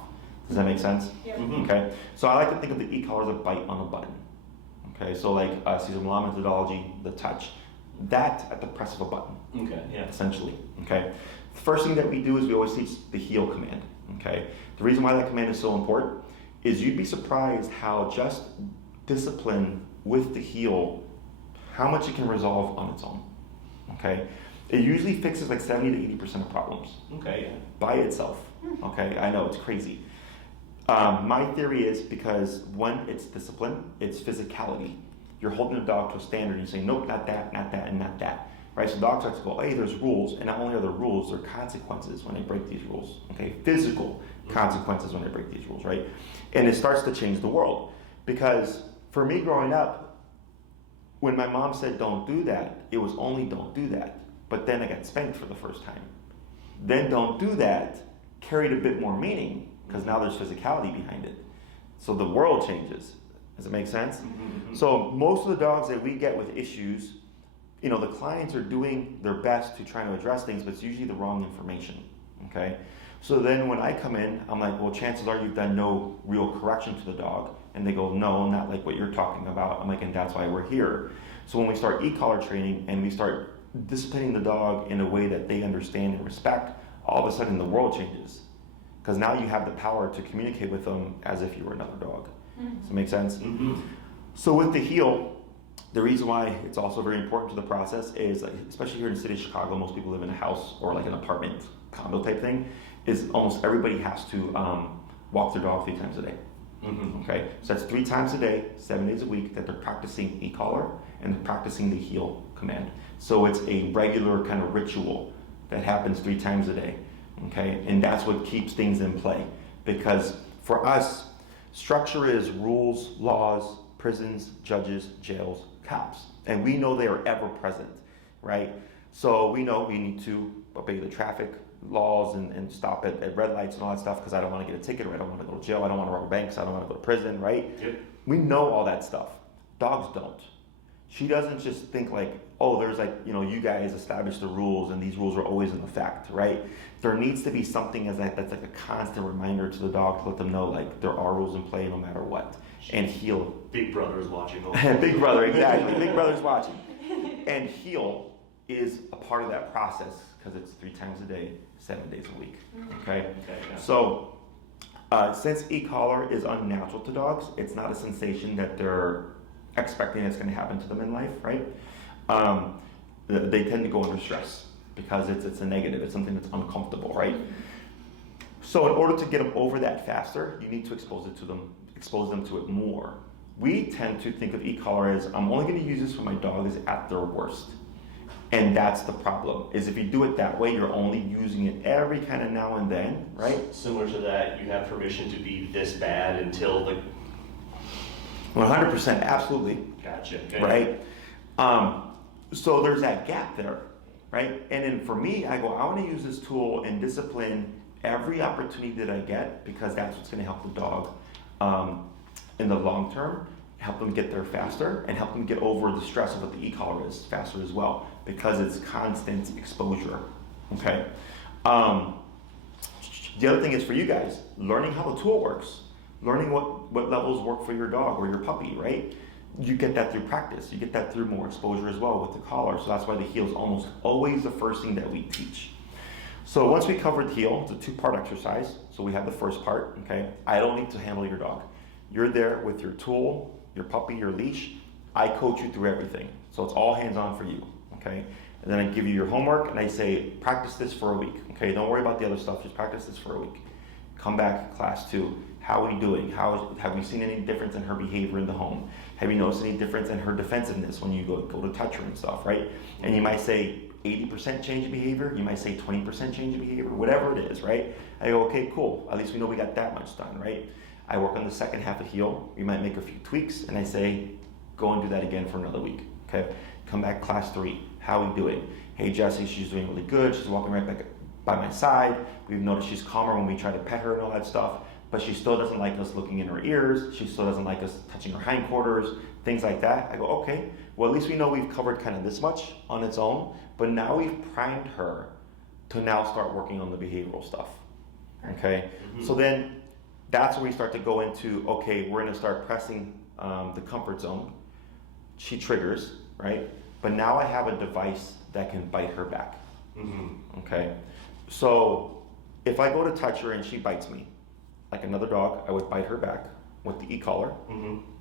Does that make sense? Yeah. Okay, so I like to think of the e-collar as a bite on a button. Okay, so like Caesar Milan methodology, the touch, that at the press of a button. Okay, yeah. Essentially, okay? The first thing that we do is we always teach the heel command, okay? The reason why that command is so important is you'd be surprised how just discipline with the heel, how much it can resolve on its own, okay? It usually fixes like 70 to 80% of problems. Okay, yeah. By itself, okay? I know, it's crazy. My theory is because when it's discipline, it's physicality. You're holding a dog to a standard and you're saying, nope, not that, and not that. Right? So dogs start to go, hey, there's rules, and not only are there rules, there are consequences when they break these rules. Okay? Physical consequences when they break these rules, right? And it starts to change the world. Because for me growing up, when my mom said don't do that, it was only don't do that. But then I got spanked for the first time. Then don't do that carried a bit more meaning, because now there's physicality behind it. So the world changes. Does it make sense? So most of the dogs that we get with issues, you know, the clients are doing their best to try to address things, but it's usually the wrong information, okay? So then when I come in, I'm like, well, chances are you've done no real correction to the dog. And they go, no, not like what you're talking about. I'm like, and that's why we're here. So when we start e-collar training and we start disciplining the dog in a way that they understand and respect, all of a sudden the world changes. Because now you have the power to communicate with them as if you were another dog. Does that make sense? So with the heel, the reason why it's also very important to the process is, like, especially here in the city of Chicago, most people live in a house or like an apartment condo type thing, is almost everybody has to walk their dog 3 times a day. Okay, so that's 3 times a day, 7 days a week that they're practicing e-collar and they're practicing the heel command. So it's a regular kind of ritual that happens 3 times a day. Okay, and that's what keeps things in play, because for us, structure is rules, laws, prisons, judges, jails, cops, and we know they are ever present, right? So we know we need to obey the traffic laws and stop at red lights and all that stuff, because I don't want to get a ticket, or I don't want to go to jail, I don't want to rob a bank, so I don't want to go to prison, right? Yep. We know all that stuff. Dogs don't. She doesn't just think like, oh, there's like, you know, you guys established the rules and these rules are always in effect, right? There needs to be something that's like a constant reminder to the dog to let them know like there are rules in play no matter what. And heel. Big brother is watching. Big brother, exactly. Big brother's watching. And heel is a part of that process because it's 3 times a day, 7 days a week. Okay? Yeah. So since e-collar is unnatural to dogs, it's not a sensation that they're expecting it's going to happen to them in life, right? They tend to go under stress because it's a negative, it's something that's uncomfortable, right? So in order to get them over that faster, you need to expose them to it more. We tend to think of e-collar as, I'm only going to use this when my dog is at their worst. And that's the problem, is if you do it that way, you're only using it every kind of now and then, right? Similar to that, you have permission to be this bad until the... 100%, absolutely. Gotcha. Okay. Right? So there's that gap there, right? And then for me, I go, I want to use this tool and discipline every opportunity that I get, because that's what's going to help the dog in the long term, help them get there faster, and help them get over the stress of what the e-collar is faster as well, because it's constant exposure, okay? The other thing is for you guys, learning how the tool works, learning what levels work for your dog or your puppy, right? You get that through practice. You get that through more exposure as well with the collar. So that's why the heel is almost always the first thing that we teach. So once we covered the heel, it's a two-part exercise. So we have the first part, okay? I don't need to handle your dog. You're there with your tool, your puppy, your leash. I coach you through everything. So it's all hands-on for you, okay? And then I give you your homework and I say, practice this for a week, okay? Don't worry about the other stuff, just practice this for a week. Come back, class 2. How are you doing? Have you seen any difference in her behavior in the home? Have you noticed any difference in her defensiveness when you go to touch her and stuff, right? And you might say 80% change in behavior, you might say 20% change in behavior, whatever it is, right? I go, okay, cool. At least we know we got that much done, right? I work on the second half of heel. We might make a few tweaks and I say, go and do that again for another week, okay? Come back, class 3. How are we doing? Hey, Jessie, she's doing really good. She's walking right back by my side. We've noticed she's calmer when we try to pet her and all that stuff, but she still doesn't like us looking in her ears. She still doesn't like us touching her hindquarters, things like that. I go, okay, well, at least we know we've covered kind of this much on its own, but now we've primed her to now start working on the behavioral stuff, okay? So then that's where we start to go into, okay, we're gonna start pressing the comfort zone. She triggers, right? But now I have a device that can bite her back, okay? So if I go to touch her and she bites me, like another dog, I would bite her back with the e-collar,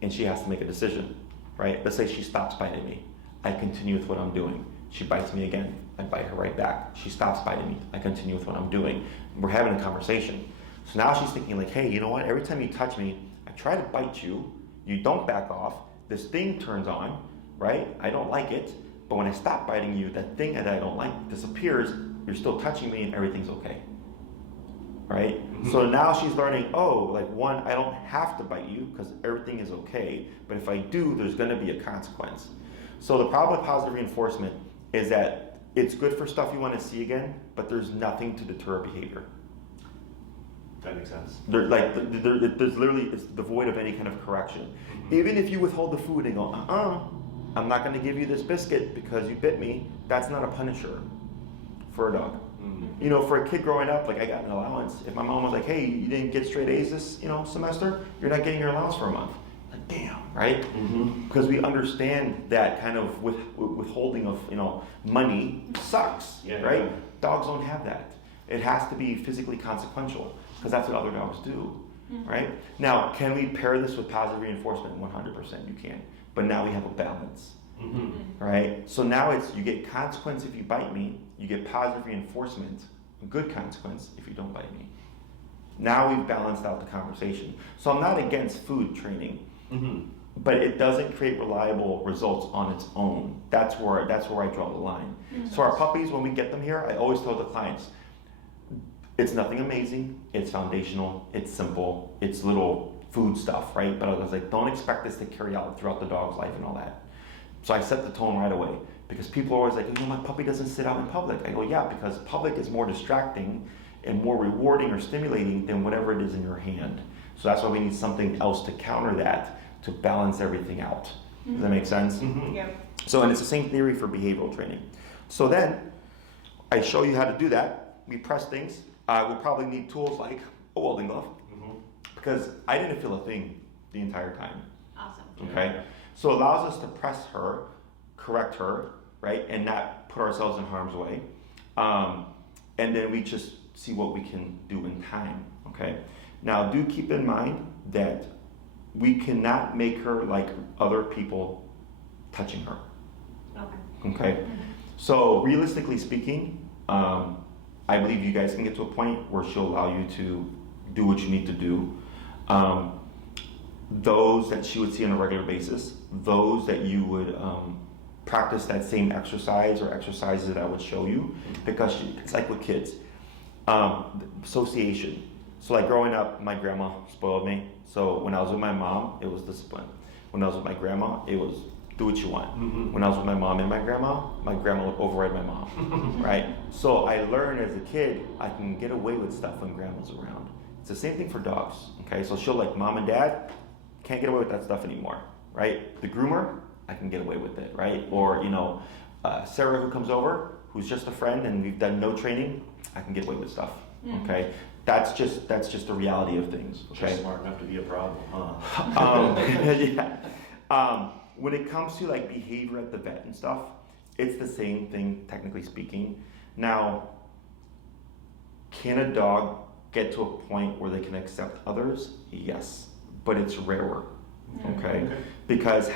and she has to make a decision, right? Let's say she stops biting me. I continue with what I'm doing. She bites me again, I bite her right back. She stops biting me, I continue with what I'm doing. We're having a conversation. So now she's thinking like, hey, you know what? Every time you touch me, I try to bite you, you don't back off, this thing turns on, right? I don't like it, but when I stop biting you, that thing that I don't like disappears, you're still touching me and everything's okay, right? So now she's learning, oh, like one, I don't have to bite you because everything is okay, but if I do, there's gonna be a consequence. So the problem with positive reinforcement is that it's good for stuff you wanna see again, but there's nothing to deter behavior. That makes sense. There's literally, it's devoid of any kind of correction. Even if you withhold the food and go, I'm not gonna give you this biscuit because you bit me, that's not a punisher for a dog. You know, for a kid growing up, like I got an allowance. If my mom was like, hey, you didn't get straight A's this, semester, you're not getting your allowance for a month. Like, damn, right? Because we understand that kind of withholding of, money sucks, right? Yeah. Dogs don't have that. It has to be physically consequential because that's what other dogs do, right? Now, can we pair this with positive reinforcement? 100% you can. But now we have a balance, right? So now it's, you get consequence if you bite me, you get positive reinforcement, a good consequence if you don't bite me. Now we've balanced out the conversation. So I'm not against food training, but it doesn't create reliable results on its own. That's where I draw the line. So our puppies, when we get them here, I always tell the clients, it's nothing amazing, it's foundational, it's simple, it's little food stuff, right? But I was like, don't expect this to carry out throughout the dog's life and all that. So I set the tone right away because people are always like, my puppy doesn't sit out in public. I go, yeah, because public is more distracting and more rewarding or stimulating than whatever it is in your hand. So that's why we need something else to counter that, to balance everything out. Does that make sense? Yeah. So, and it's the same theory for behavioral training. So then I show you how to do that. We press things. We'll probably need tools like a welding glove because I didn't feel a thing the entire time. Awesome. Okay? So it allows us to press her, correct her, right? And not put ourselves in harm's way. And then we just see what we can do in time, okay? Now do keep in mind that we cannot make her like other people touching her, okay? So realistically speaking, I believe you guys can get to a point where she'll allow you to do what you need to do. Those that she would see on a regular basis, those that you would practice that same exercise or exercises that I would show you, because it's like with kids, association. So like growing up, my grandma spoiled me. So when I was with my mom, it was discipline. When I was with my grandma, it was do what you want. When I was with my mom and my grandma would override my mom, right? So I learned as a kid, I can get away with stuff when grandma's around. It's the same thing for dogs, okay? So she'll like, mom and dad, can't get away with that stuff anymore, right? The groomer, I can get away with it, right? Or, Sarah who comes over, who's just a friend and we've done no training, I can get away with stuff, okay? That's just the reality of things, okay? She's smart enough to be a problem, huh? Yeah. When it comes to like behavior at the vet and stuff, it's the same thing, technically speaking. Now, Can a dog get to a point where they can accept others? Yes, but it's rarer, okay? Because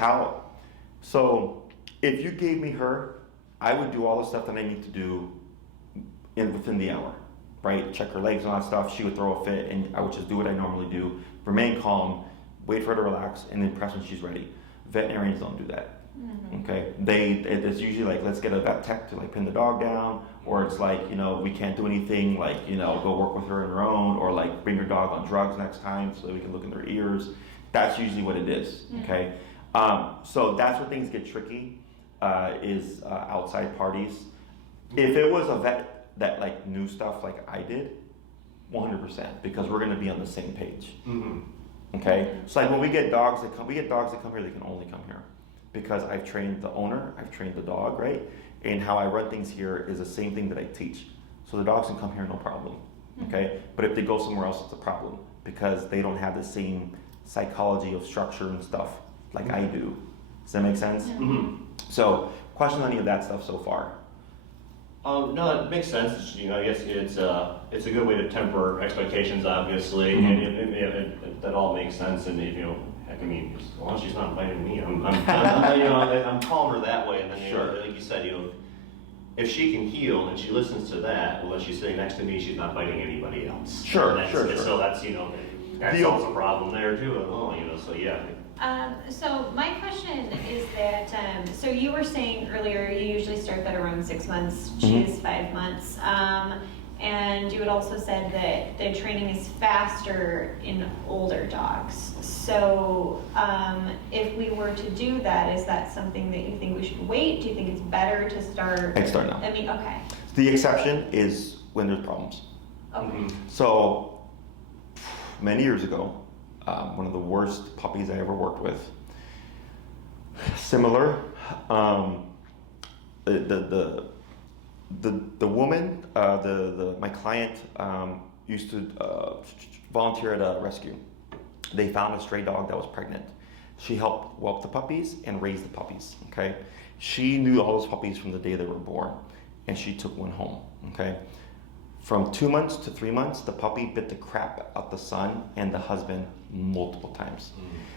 so if you gave me her, I would do all the stuff that I need to do within the hour, right? Check her legs and all that stuff. She would throw a fit, and I would just do what I normally do, remain calm, wait for her to relax, and then press when she's ready. Veterinarians don't do that. Okay, it's usually like, let's get a vet tech to like pin the dog down, or it's like, we can't do anything, like, go work with her on her own, or like bring your dog on drugs next time so that we can look in their ears. That's usually what it is. Okay, so that's where things get tricky, is outside parties. If it was a vet that like knew stuff like I did, 100%, because we're going to be on the same page. Okay, so like when we get dogs that come here, they can only come here because I've trained the owner, I've trained the dog, right? And how I run things here is the same thing that I teach. So the dogs can come here, no problem. Okay, but if they go somewhere else, it's a problem because they don't have the same psychology of structure and stuff like I do. Does that make sense? So, questions on any of that stuff so far? No, that makes sense. I guess it's a good way to temper expectations, obviously, and that all makes sense. And heck, I mean, as long as she's not biting me, I'm calmer that way. And then, like you said, if she can heal and she listens to that, when she's sitting next to me, she's not biting anybody else. Sure. So that's that solves a problem there too. So yeah. So my question is that, so you were saying earlier you usually start that around 6 months, she is 5 months, and you had also said that the training is faster in older dogs. So if we were to do that, is that something that you think we should wait? Do you think it's better to start? I'd start now. I mean, okay. The exception is when there's problems. Okay. So many years ago, one of the worst puppies I ever worked with. Similar, the woman, my client used to volunteer at a rescue. They found a stray dog that was pregnant. She helped whelp the puppies and raise the puppies. Okay, she knew all those puppies from the day they were born, and she took one home. Okay. From 2 months to 3 months, the puppy bit the crap out the son and the husband multiple times.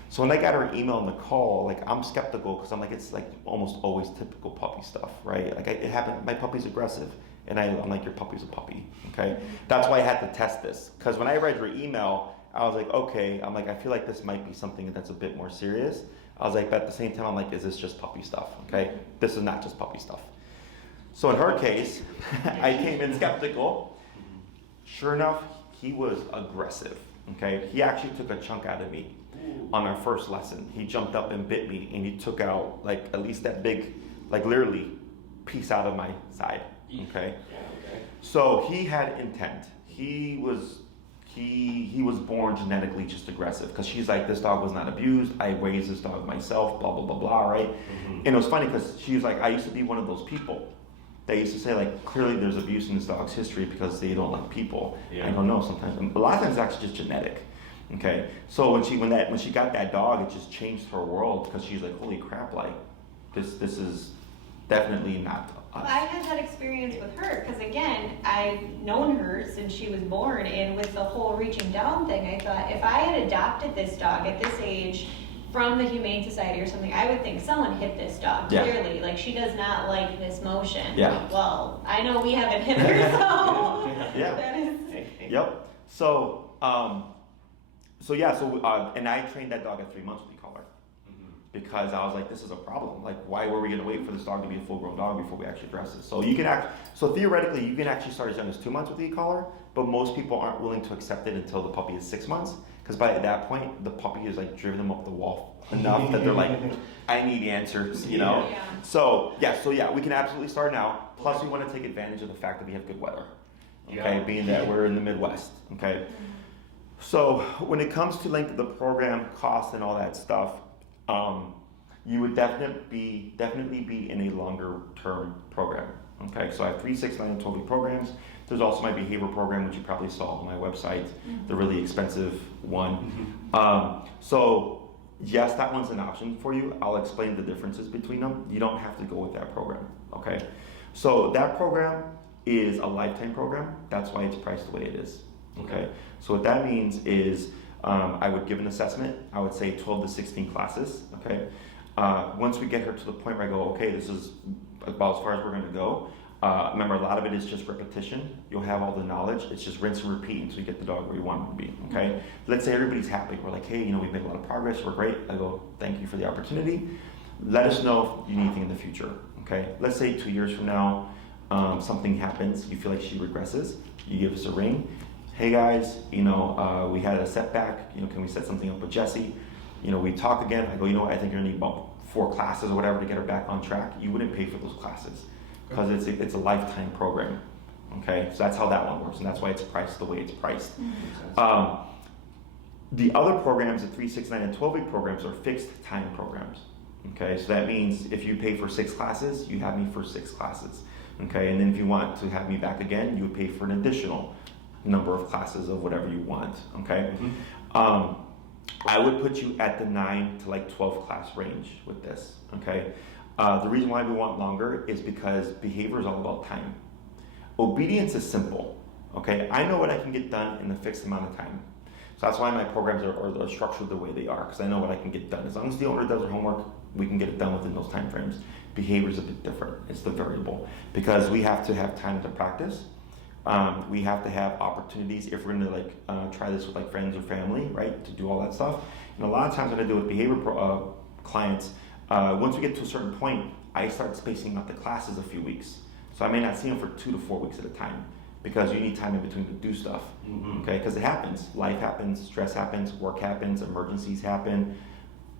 So when I got her email and the call, like I'm skeptical because I'm like, it's like almost always typical puppy stuff, right? Like it happened, my puppy's aggressive. And I'm like, your puppy's a puppy, okay? That's why I had to test this. Because when I read your email, I was like, okay, I'm like, I feel like this might be something that's a bit more serious. I was like, but at the same time, I'm like, is this just puppy stuff, okay? This is not just puppy stuff. So in her case, I came in skeptical. Sure enough, he was aggressive, okay? He actually took a chunk out of me on our first lesson. He jumped up and bit me, and he took out like at least that big, like literally piece out of my side, okay? So he had intent. He was born genetically just aggressive because she's like, this dog was not abused. I raised this dog myself, blah, blah, blah, blah, right? And it was funny because she was like, I used to be one of those people. They used to say, like, clearly there's abuse in this dog's history because they don't like people. I don't know sometimes. A lot of times it's actually just genetic. Okay? So when she got that dog, it just changed her world because she's like, holy crap, like, this is definitely not us. Well, I had that experience with her because, again, I've known her since she was born, and with the whole reaching down thing, I thought if I had adopted this dog at this age from the Humane Society or something, I would think someone hit this dog, clearly. Like, she does not like this motion. Yeah. Well, I know we haven't hit her, so yeah. that is... Yep. And I trained that dog at 3 months with e-collar because I was like, this is a problem. Like, why were we going to wait for this dog to be a full-grown dog before we actually address it? So theoretically, you can actually start as young as 2 months with e-collar, but most people aren't willing to accept it until the puppy is 6 months. Because by that point, the puppy is like driven them up the wall enough that they're like, I need answers, you know? Yeah. So we can absolutely start now. Plus, we want to take advantage of the fact that we have good weather, okay? Being that we're in the Midwest, okay? So when it comes to length of the program, cost, and all that stuff, you would definitely be in a longer term program, okay? So I have 3, 6, 9, and 12-week programs. There's also my behavior program, which you probably saw on my website, the really expensive one. So yes, that one's an option for you. I'll explain the differences between them. You don't have to go with that program, okay? So that program is a lifetime program. That's why it's priced the way it is. Okay. So what that means is I would give an assessment. I would say 12 to 16 classes. Okay. Once we get her to the point where I go, okay, this is about as far as we're going to go. Remember, a lot of it is just repetition. You'll have all the knowledge. It's just rinse and repeat until you get the dog where you want it to be. Okay. Let's say everybody's happy. We're like, hey, we've made a lot of progress. We're great. I go, thank you for the opportunity. Let us know if you need anything in the future. Okay. Let's say 2 years from now, something happens. You feel like she regresses. You give us a ring. Hey guys, we had a setback. Can we set something up with Jesse? We talk again. I go, I think you're gonna need about 4 classes or whatever to get her back on track. You wouldn't pay for those classes because it's a lifetime program. Okay, so that's how that one works, and that's why it's priced the way it's priced. The other programs, the 3, 6, 9, and 12-week programs, are fixed time programs. Okay, so that means if you pay for 6 classes, you have me for 6 classes. Okay, and then if you want to have me back again, you would pay for an additional number of classes of whatever you want. Okay. I would put you at the 9 to 12 class range with this. Okay. The reason why we want longer is because behavior is all about time. Obedience is simple. Okay. I know what I can get done in a fixed amount of time. So that's why my programs are structured the way they are, because I know what I can get done. As long as the owner does their homework, we can get it done within those time frames. Behavior is a bit different. It's the variable, because we have to have time to practice. We have to have opportunities if we're going to try this with friends or family, right, to do all that stuff. And a lot of times when I deal with behavior clients, once we get to a certain point, I start spacing out the classes a few weeks. So I may not see them for 2 to 4 weeks at a time, because you need time in between to do stuff. Okay, because it happens. Life happens, stress happens, work happens, emergencies happen.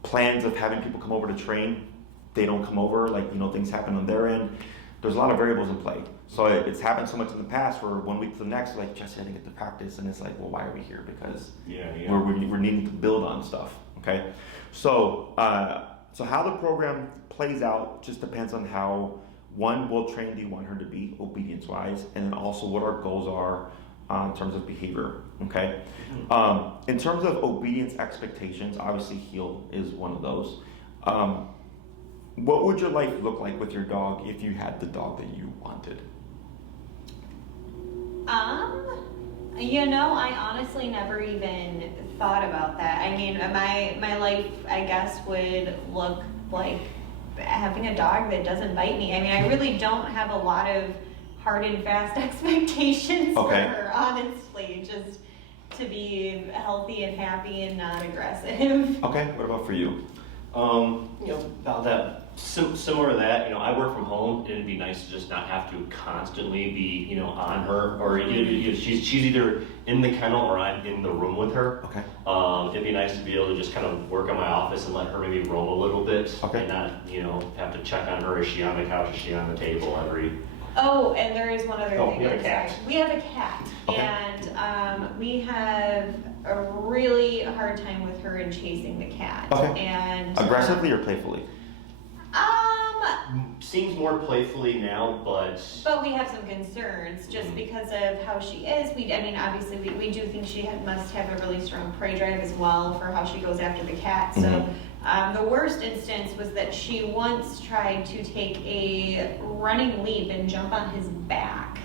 Plans of having people come over to train, they don't come over, things happen on their end. There's a lot of variables in play. So it's happened so much in the past where 1 week to the next, Jesse, I didn't get to practice, and it's well, why are we here? Because we're needing to build on stuff. Okay, so how the program plays out just depends on how, one, what trained do you want her to be obedience-wise, and then also what our goals are in terms of behavior. Okay, in terms of obedience expectations, obviously heel is one of those. What would your life look like with your dog if you had the dog that you wanted? I honestly never even thought about that. I mean, my life, I guess, would look like having a dog that doesn't bite me. I mean, I really don't have a lot of hard and fast expectations for her, honestly. Just to be healthy and happy and not aggressive. Okay, what about for you? About that, similar to that, I work from home, and it'd be nice to just not have to constantly be, on her, or she's either in the kennel or I'm in the room with her. Okay. It'd be nice to be able to just kind of work in my office and let her maybe roam a little bit. Okay. And not, have to check on her. Is she on the couch? Is she on the table every... Oh, and there is one other thing. We have a cat. We have a cat, Okay. and we have a really hard time with her in chasing the cat. Okay. And Aggressively or playfully? Seems more playfully now, but we have some concerns just because of how she is. Obviously we do think she must have a really strong prey drive as well for how she goes after the cat. So the worst instance was that she once tried to take a running leap and jump on his back,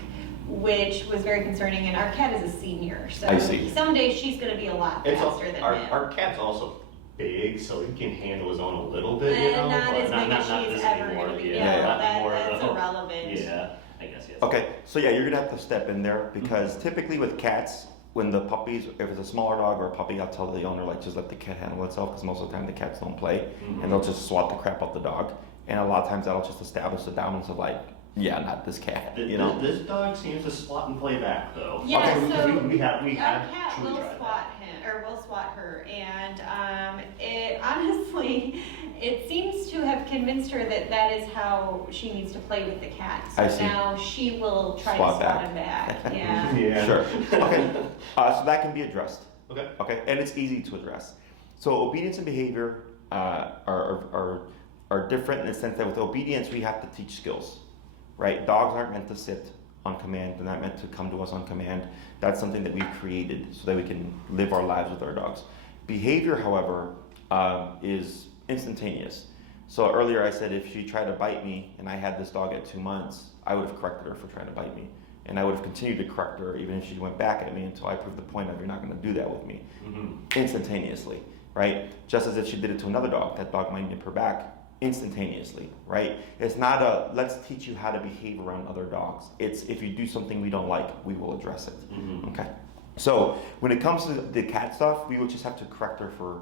which was very concerning. And our cat is a senior, so I see. someday she's going to be a lot faster than him. our cat's also big, so he can handle his own a little bit, And not but as big as she's this ever anymore. going to be. Yeah, No, not anymore, that's though. irrelevant. Yeah, I guess, yes. Okay, so yeah, you're gonna have to step in there, because typically with cats, when the puppies, if it's a smaller dog or a puppy, I'll tell the owner, just let the cat handle itself, because most of the time the cats don't play, and they'll just swat the crap out the dog. And a lot of times that'll just establish the dominance of not this cat, This dog seems to swat and play back, though. Yeah, Okay, so we have our cat truly will tried swat will swat her, and it honestly, it seems to have convinced her that is how she needs to play with the cat. So I see. now she will try Swat to swat back. him back. Yeah. Yeah. Sure. Okay. So that can be addressed. Okay. Okay, and it's easy to address. So obedience and behavior are different in the sense that with obedience we have to teach skills, right? Dogs aren't meant to sit on command. They're not meant to come to us on command. That's something that we've created so that we can live our lives with our dogs. Behavior, however, is instantaneous. So earlier I said if she tried to bite me and I had this dog at 2 months, I would have corrected her for trying to bite me, And I would have continued to correct her even if she went back at me until I proved the point of you're not going to do that with me. Instantaneously, right? Just as if she did it to another dog, that dog might nip her back instantaneously, right? It's not a let's teach you how to behave around other dogs. It's if you do something we don't like, we will address it. Okay. So when it comes to the cat stuff, we would just have to correct her for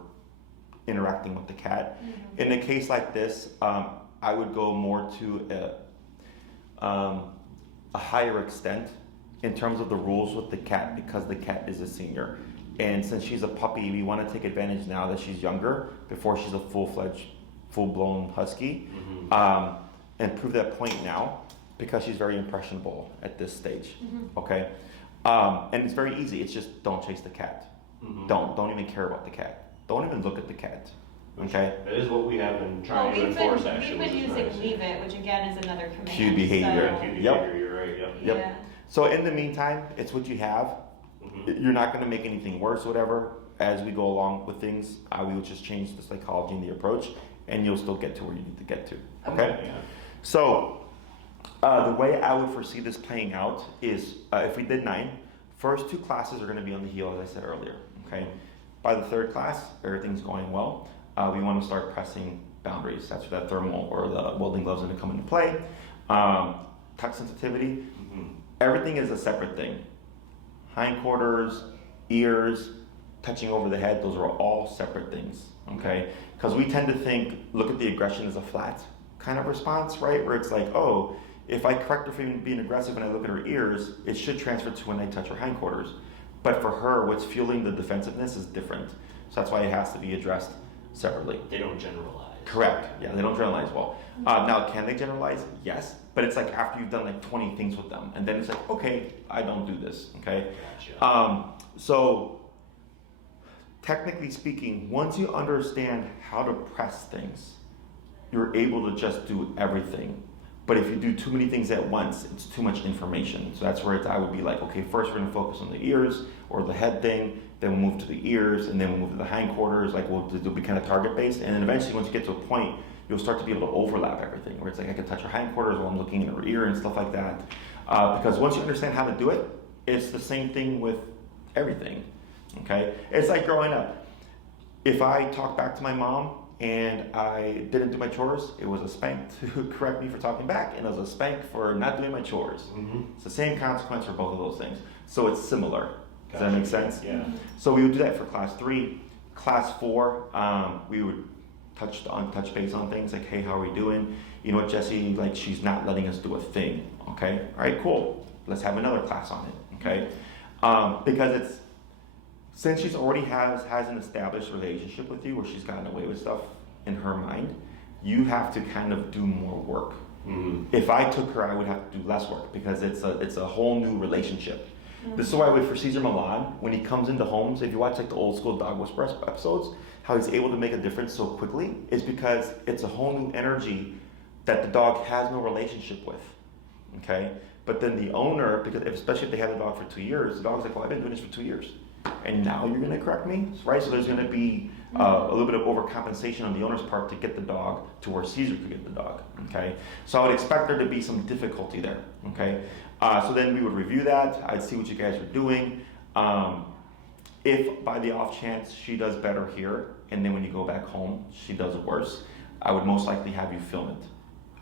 interacting with the cat. In a case like this, I would go more to a higher extent in terms of the rules with the cat because the cat is a senior. And since she's a puppy, we want to take advantage now that she's younger before she's a full-fledged, full-blown husky, and prove that point now because she's very impressionable at this stage. Okay. And it's very easy. It's just don't chase the cat. Don't even care about the cat. Don't even look at the cat. Okay. That is what we have been trying to enforce. Actually, we've been using leave it, which again is another command. Cue behavior. So, Yep. You're right. Yep. Yeah. So in the meantime, it's what you have. You're not going to make anything worse, whatever. As we go along with things, we will just change the psychology and the approach, and you'll still get to where you need to get to. Okay. Yeah. So the way I would foresee this playing out is if we did 9, first 2 classes are going to be on the heel, as I said earlier. Okay. By the 3rd class, everything's going well. We want to start pressing boundaries. That's where that thermal or the welding gloves are going to come into play. Touch sensitivity. Everything is a separate thing. Hindquarters, ears, touching over the head, those are all separate things, okay? Because we tend to think, look at the aggression as a flat kind of response, right? Where it's like, oh, if I correct her for being aggressive and I look at her ears, it should transfer to when I touch her hindquarters. But for her, what's fueling the defensiveness is different. So that's why it has to be addressed separately. They don't generalize. Correct. Yeah, they don't generalize well. Now, can they generalize? Yes. But it's like after you've done like 20 things with them, and then it's like, okay, I don't do this. Okay. Gotcha. So technically speaking, once you understand how to press things, you're able to just do everything. But if you do too many things at once, it's too much information. So that's where I would be like, okay, first we're going to focus on the ears or the head thing, then we'll move to the ears, and then we'll move to the hindquarters. Like we'll be kind of target based, and then eventually once you get to a point, you'll start to be able to overlap everything. Where it's like I can touch her hindquarters while I'm looking in her ear and stuff like that. Because once you understand how to do it, it's the same thing with everything. Okay, it's like growing up. If I talk back to my mom and I didn't do my chores, it was a spank to correct me for talking back, and it was a spank for not doing my chores. It's the same consequence for both of those things. So it's similar. Does that make sense? Yeah. So we would do that for class 3. Class 4, we would touch base on things like, hey, how are we doing? You know what, Jesse, like she's not letting us do a thing. Okay, all right, cool. Let's have another class on it. Okay, because since she's already has an established relationship with you where she's gotten away with stuff in her mind, you have to kind of do more work. If I took her, I would have to do less work because it's a whole new relationship. This is why for Caesar Milan, when he comes into homes, if you watch like the old school Dog Whisperer episodes, how he's able to make a difference so quickly is because it's a whole new energy that the dog has no relationship with. Okay? But then the owner, because especially if they have the dog for 2 years, the dog's like, well, I've been doing this for 2 years. And now you're going to correct me? Right? So there's going to be a little bit of overcompensation on the owner's part to get the dog to where Caesar could get the dog. Okay? So I would expect there to be some difficulty there. Okay? So then we would review that. I'd see what you guys are doing. If by the off chance she does better here, and then when you go back home, she does worse, I would most likely have you film it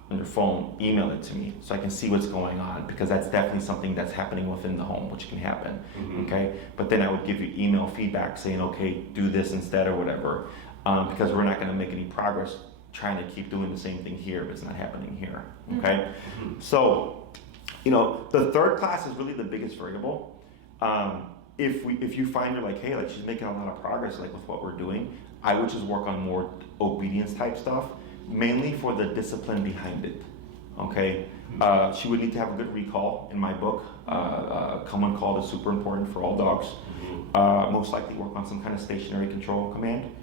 on your phone, email it to me so I can see what's going on, because that's definitely something that's happening within the home, which can happen. Okay? But then I would give you email feedback saying, okay, do this instead or whatever, because we're not going to make any progress trying to keep doing the same thing here if it's not happening here. Okay? So, you know, the 3rd class is really the biggest variable. If you find you're like, hey, like she's making a lot of progress like with what we're doing, I would just work on more obedience type stuff, mainly for the discipline behind it. Okay, she would need to have a good recall. In my book, common call is super important for all dogs. Most likely work on some kind of stationary control command.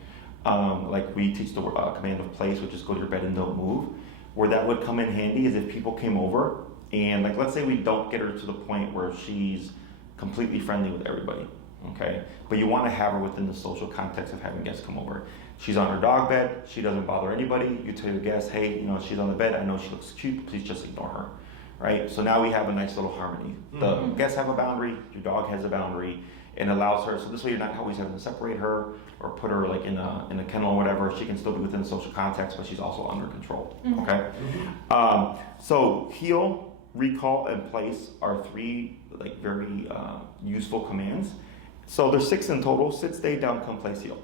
Like we teach the command of place, which is go to your bed and don't move. Where that would come in handy is if people came over and like, let's say we don't get her to the point where she's completely friendly with everybody, okay? But you want to have her within the social context of having guests come over. She's on her dog bed, she doesn't bother anybody. You tell your guests, hey, you know, she's on the bed, I know she looks cute, please just ignore her, right? So now we have a nice little harmony. The guests have a boundary, your dog has a boundary, and allows her, so this way you're not always having to separate her or put her like in a kennel or whatever. She can still be within the social context, but she's also under control, okay? So heal, recall, and place are three like very useful commands. So there's 6 in total: sit, stay, down, come, place, heal.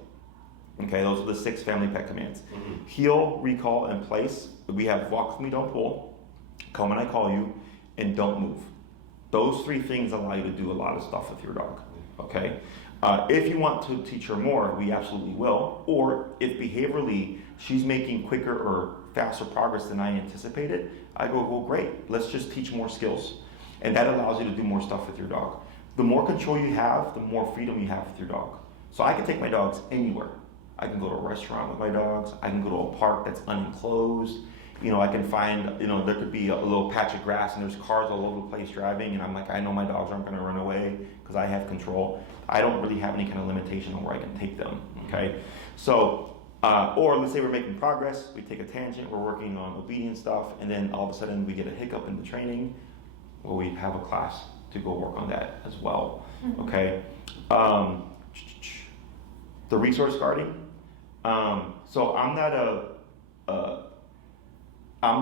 Okay, those are the 6 family pet commands. Heal, recall, and place. We have walk with me, don't pull, come when I call you, and don't move. Those 3 things allow you to do a lot of stuff with your dog. Okay, if you want to teach her more, we absolutely will. Or if behaviorally she's making quicker or faster progress than I anticipated, I go, well, great, let's just teach more skills. And that allows you to do more stuff with your dog. The more control you have, the more freedom you have with your dog. So I can take my dogs anywhere. I can go to a restaurant with my dogs. I can go to a park that's unenclosed. You know, I can find, you know, there could be a little patch of grass and there's cars all over the place driving, and I'm like, I know my dogs aren't going to run away because I have control. I don't really have any kind of limitation on where I can take them, okay? So, or let's say we're making progress, we take a tangent, we're working on obedience stuff, and then all of a sudden we get a hiccup in the training. Well, we have a class to go work on that as well, okay? The resource guarding. So I'm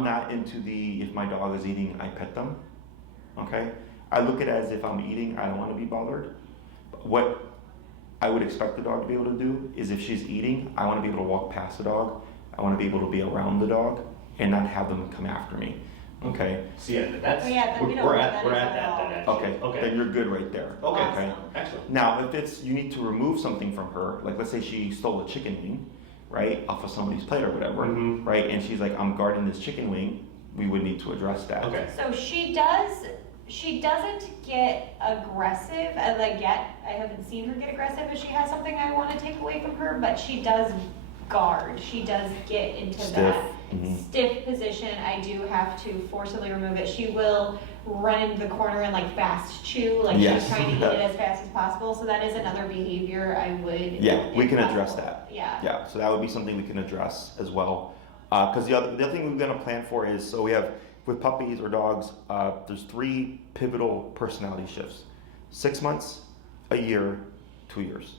not into the, if my dog is eating, I pet them, okay? I look at it as if I'm eating, I don't want to be bothered. What I would expect the dog to be able to do is if she's eating, I want to be able to walk past the dog. I want to be able to be around the dog and not have them come after me, okay? So yeah, that's, then we don't we're do at that that at all. then actually. Okay, Okay. then you're good right there. Okay. Awesome. Excellent. Now, if it's, you need to remove something from her, like let's say she stole a chicken wing, right, off of somebody's plate or whatever, right, and she's like, I'm guarding this chicken wing, we would need to address that. Okay. So she doesn't get aggressive, like yet, I haven't seen her get aggressive if she has something I want to take away from her, but she does guard. She does get into Stiff. that stiff position. I do have to forcibly remove it. She will run into the corner and like fast chew, like Yes. she's trying to eat it as fast as possible. So that is another behavior I would. Yeah, we if can address possible. that. Yeah. Yeah, so that would be something we can address as well. Because the other thing we're going to plan for is, so we have, with puppies or dogs, there's 3 pivotal personality shifts: 6 months, a year, 2 years.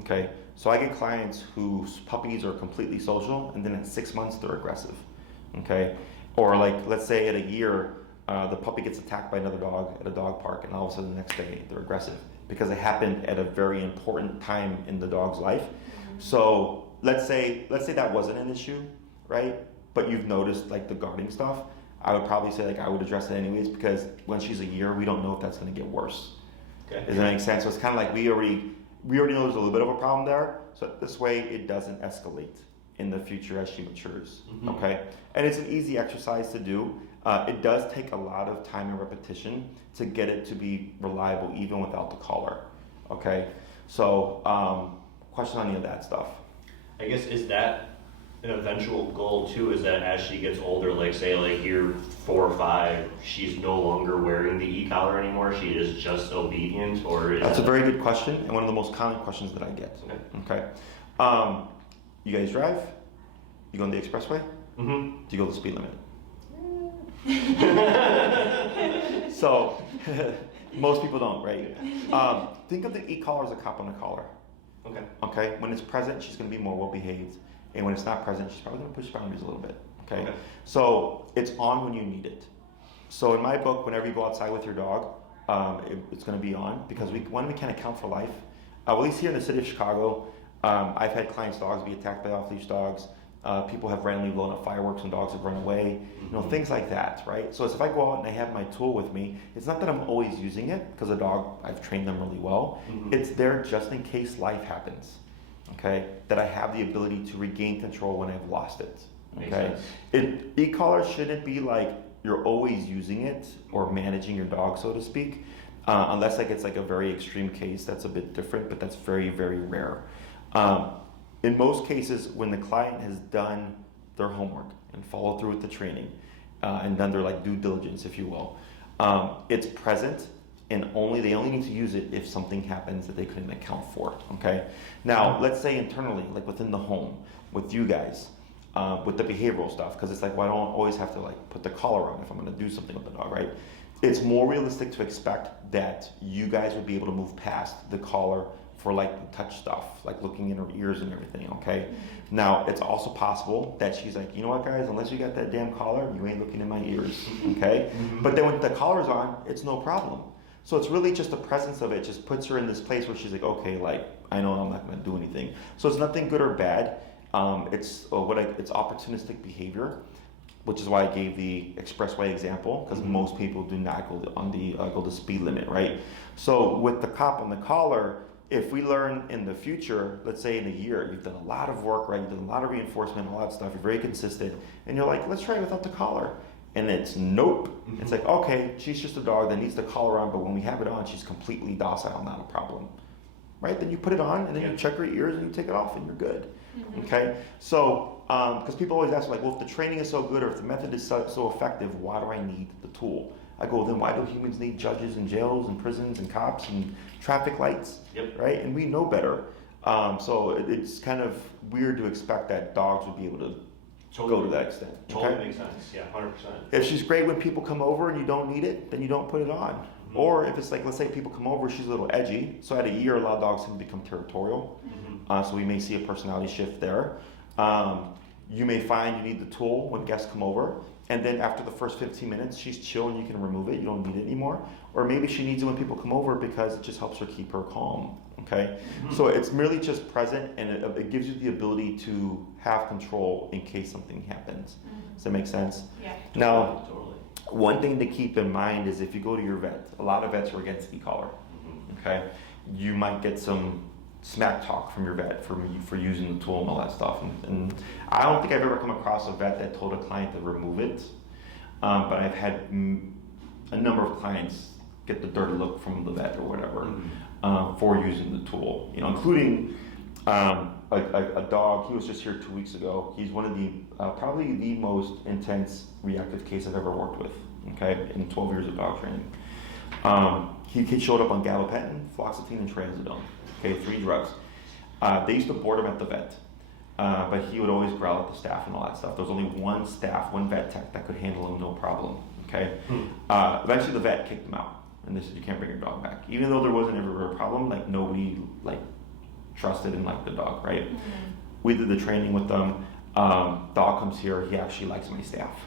Okay, so I get clients whose puppies are completely social, and then at 6 months they're aggressive. Okay, or like let's say at a year, the puppy gets attacked by another dog at a dog park, and all of a sudden the next day they're aggressive because it happened at a very important time in the dog's life. So let's say that wasn't an issue, right? But you've noticed like the guarding stuff. I would probably say like I would address it anyways, because when she's a year, we don't know if that's going to get worse. Okay. Does that make sense? So it's kind of like we already know there's a little bit of a problem there. So this way it doesn't escalate in the future as she matures. Okay, and it's an easy exercise to do. It does take a lot of time and repetition to get it to be reliable even without the collar. Okay, so question on any of that stuff? I guess, is that an eventual goal too? Is that as she gets older, like say like year 4 or 5, she's no longer wearing the e-collar anymore, she is just obedient, or is That's a very good question, and one of the most common questions that I get. Okay. You guys drive? You go on the expressway? Do you go the speed limit? So, most people don't, right? Think of the e-collar as a cop on a collar. Okay. Okay? When it's present, she's going to be more well-behaved. And when it's not present, she's probably going to push boundaries a little bit. Okay? So, it's on when you need it. So, in my book, whenever you go outside with your dog, it's going to be on, because we can't account for life. At least here in the city of Chicago, I've had clients' dogs be attacked by off-leash dogs. People have randomly blown up fireworks when dogs have run away. You know, things like that, right? So if I go out and I have my tool with me, it's not that I'm always using it, because a dog, I've trained them really well. It's there just in case life happens, okay? That I have the ability to regain control when I've lost it, okay? E-collar shouldn't be like you're always using it or managing your dog, so to speak, unless like it's like a very extreme case, that's a bit different, but that's very, very rare. In most cases, when the client has done their homework and followed through with the training and done their like due diligence, if you will, it's present, and they only need to use it if something happens that they couldn't account for. Okay. Now, let's say internally, like within the home, with you guys, with the behavioral stuff, because it's like, well, I don't always have to like put the collar on if I'm going to do something with the dog, right? It's more realistic to expect that you guys would be able to move past the collar for like the touch stuff, like looking in her ears and everything, okay? Now, it's also possible that she's like, you know what, guys, unless you got that damn collar, you ain't looking in my ears, okay? But then when the collar's on, it's no problem. So it's really just the presence of it just puts her in this place where she's like, okay, like, I know I'm not going to do anything. So it's nothing good or bad. It's opportunistic behavior, which is why I gave the expressway example, because most people do not go the speed limit, right? So with the cop on the collar, if we learn in the future, let's say in a year, you've done a lot of work, right? You've done a lot of reinforcement, a lot of stuff. You're very consistent, and you're like, let's try it without the collar. And it's nope. It's like, okay, she's just a dog that needs the collar on, but when we have it on, she's completely docile, not a problem, right? Then you put it on, and then you check her ears, and you take it off, and you're good. Okay? So, because people always ask, like, well, if the training is so good or if the method is so effective, why do I need the tool? I go, then why do humans need judges and jails and prisons and cops and traffic lights? Yep. Right? And we know better. So it's kind of weird to expect that dogs would be able to go to that extent. Totally makes sense. Yeah, 100%. If she's great when people come over and you don't need it, then you don't put it on. Or if it's like, let's say people come over, she's a little edgy. So at a year, a lot of dogs can become territorial. So we may see a personality shift there. You may find you need the tool when guests come over. And then after the first 15 minutes, she's chill and you can remove it. You don't need it anymore. Or maybe she needs it when people come over because it just helps her keep her calm. Okay? So it's merely just present, and it gives you the ability to have control in case something happens. Does that make sense? Yeah. Now, Totally. one thing to keep in mind is if you go to your vet, a lot of vets are against e-collar. Okay? You might get some smack talk from your vet for using the tool and all that stuff. And I don't think I've ever come across a vet that told a client to remove it. But I've had a number of clients get the dirty look from the vet or whatever for using the tool. You know, including a dog. He was just here 2 weeks ago. He's one of the probably the most intense reactive case I've ever worked with. Okay, in 12 years of dog training. He showed up on gabapentin, fluoxetine, and trazodone. Okay, 3 drugs. They used to board him at the vet, but he would always growl at the staff and all that stuff. There was only one vet tech that could handle him, no problem. Okay. Eventually, the vet kicked him out, and they said you can't bring your dog back, even though there wasn't ever a problem. Like nobody trusted and liked the dog, right? We did the training with them. Dog comes here. He actually likes my staff.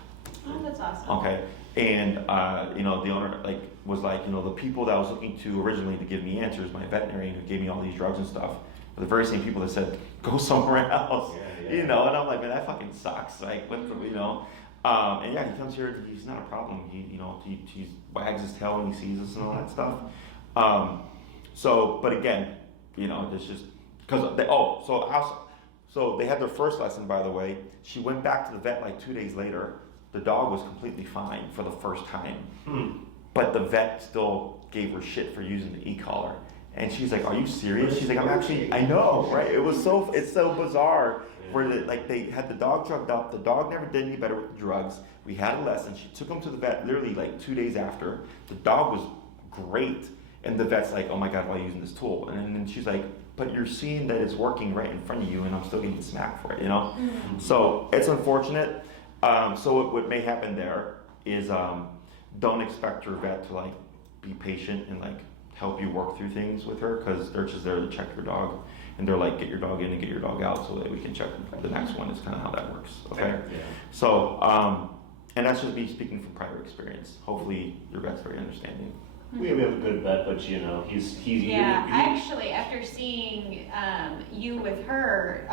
Oh, that's awesome. Okay. And the owner was like, the people that I was looking to originally to give me answers, my veterinarian who gave me all these drugs and stuff, were the very same people that said go somewhere else. Yeah. And I'm like, man, that fucking sucks. Like, what the, and yeah, he comes here. He's not a problem. He wags his tail when he sees us and all that stuff. But again, it's just because so they had their first lesson, by the way. She went back to the vet like 2 days later. The dog was completely fine for the first time. But the vet still gave her shit for using the e-collar. And she's like, are you serious? She's like, I know, right? It's so bizarre. Where they had the dog drugged up. The dog never did any better with the drugs. We had a lesson. She took him to the vet literally 2 days after. The dog was great. And the vet's like, oh my God, why are you using this tool? And then she's like, but you're seeing that it's working right in front of you and I'm still getting smacked for it, So it's unfortunate. So what may happen there is don't expect your vet to be patient and help you work through things with her, because they're just there to check your dog, and they're like, get your dog in and get your dog out so that we can check the next one. Is kind of how that works. Okay. Yeah. So and that's just me speaking from prior experience. Hopefully your vet's very understanding. We have a good vet, but he's yeah. Actually, after seeing you with her,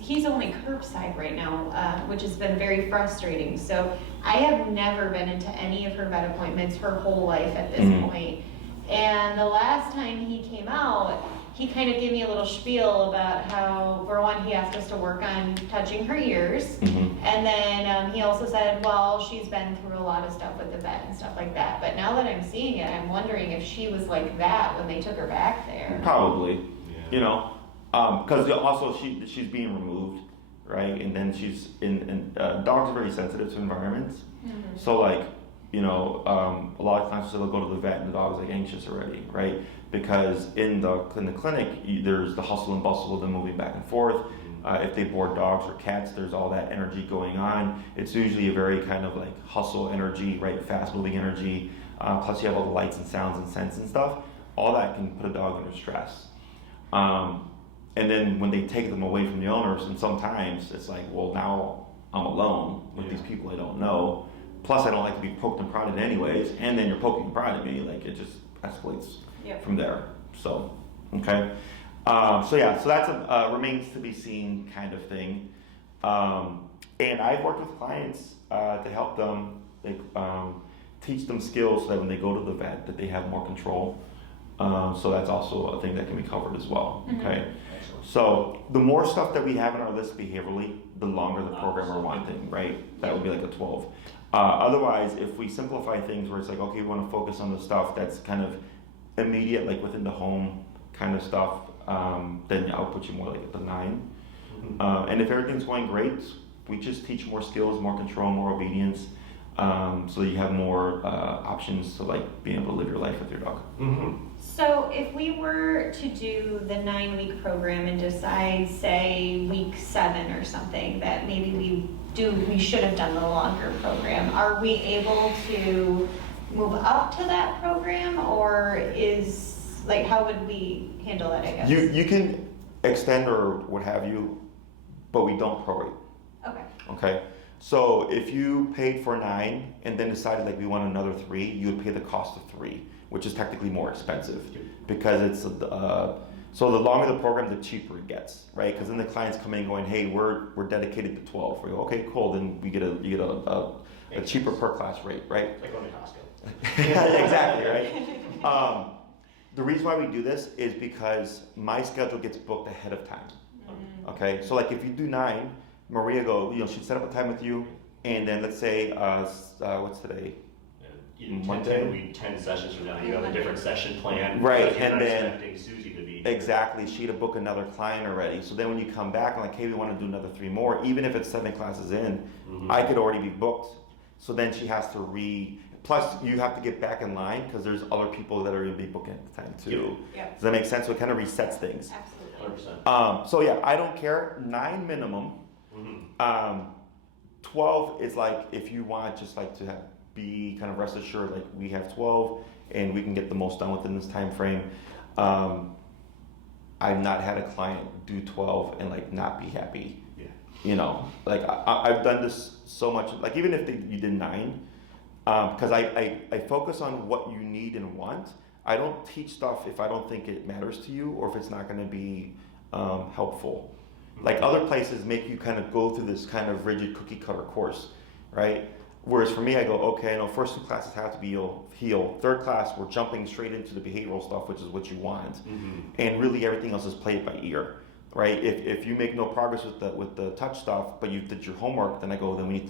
he's only curbside right now, which has been very frustrating. So I have never been into any of her vet appointments her whole life at this point. And the last time he came out, he kind of gave me a little spiel about how, for one, he asked us to work on touching her ears. And then he also said, well, she's been through a lot of stuff with the vet and stuff like that. But now that I'm seeing it, I'm wondering if she was like that when they took her back there. Probably, because also she's being removed, right? And then she's dogs are very sensitive to environments. So a lot of times they'll go to the vet and the dog's anxious already, right? Because in the clinic, there's the hustle and bustle of them moving back and forth. If they board dogs or cats, there's all that energy going on. It's usually a very kind of like hustle energy, right? Fast moving energy. Plus you have all the lights and sounds and scents and stuff. All that can put a dog under stress. And then when they take them away from the owners, and sometimes it's like, well, now I'm alone with these people I don't know. Plus, I don't like to be poked and prodded anyways. And then you're poking and prodding me, like it just escalates from there. So, okay. So that's a remains to be seen kind of thing. And I've worked with clients to help them, like, teach them skills so that when they go to the vet, that they have more control. So that's also a thing that can be covered as well. Okay. So the more stuff that we have on our list behaviorally, the longer the program we're wanting, right? That would be like a 12. Otherwise, if we simplify things where it's like, okay, we want to focus on the stuff that's kind of immediate, like within the home kind of stuff, then I'll put you more like at the 9. And if everything's going great, we just teach more skills, more control, more obedience, so you have more options to like being able to live your life with your dog. So if we were to do the 9-week program and decide, say, week 7 or something, that maybe we should have done the longer program, are we able to move up to that program, or is, like, how would we handle that, I guess? You can extend or what have you, but we don't prorate. Okay. So if you paid for 9 and then decided like we want another 3, you would pay the cost of 3, which is technically more expensive because it's so the longer the program, the cheaper it gets, right? Because then the clients come in going, hey, we're dedicated to 12. We go, okay, cool. Then you get a cheaper per class rate, right? Like going to Costco. Exactly, right? The reason why we do this is because my schedule gets booked ahead of time. Okay, so like if you do 9. Maria she'd set up a time with you, and then let's say, what's today? Monday? 10 sessions from now, you have a different session plan. Right, You're and not then expecting Suzy to be. Exactly, she'd have booked another client already. So then when you come back, I'm like, hey, we want to do another 3 more, even if it's 7 classes in, I could already be booked. So then she has to plus you have to get back in line because there's other people that are going to be booking at the time too. Does that make sense? So it kind of resets things. Absolutely. 100%. So yeah, I don't care. 9 minimum. 12 is like if you want just like to be kind of rest assured like we have 12 and we can get the most done within this time frame. I've not had a client do 12 and like not be happy. Like I've done this so much, like even if you did 9, because I focus on what you need and want. I don't teach stuff if I don't think it matters to you or if it's not going to be helpful. Like other places make you kind of go through this kind of rigid cookie cutter course, right? Whereas for me, I go, okay, first 2 classes have to be heal. 3rd class, we're jumping straight into the behavioral stuff, which is what you want. And really everything else is played by ear, right? If you make no progress with the touch stuff, but you did your homework, then I go, then we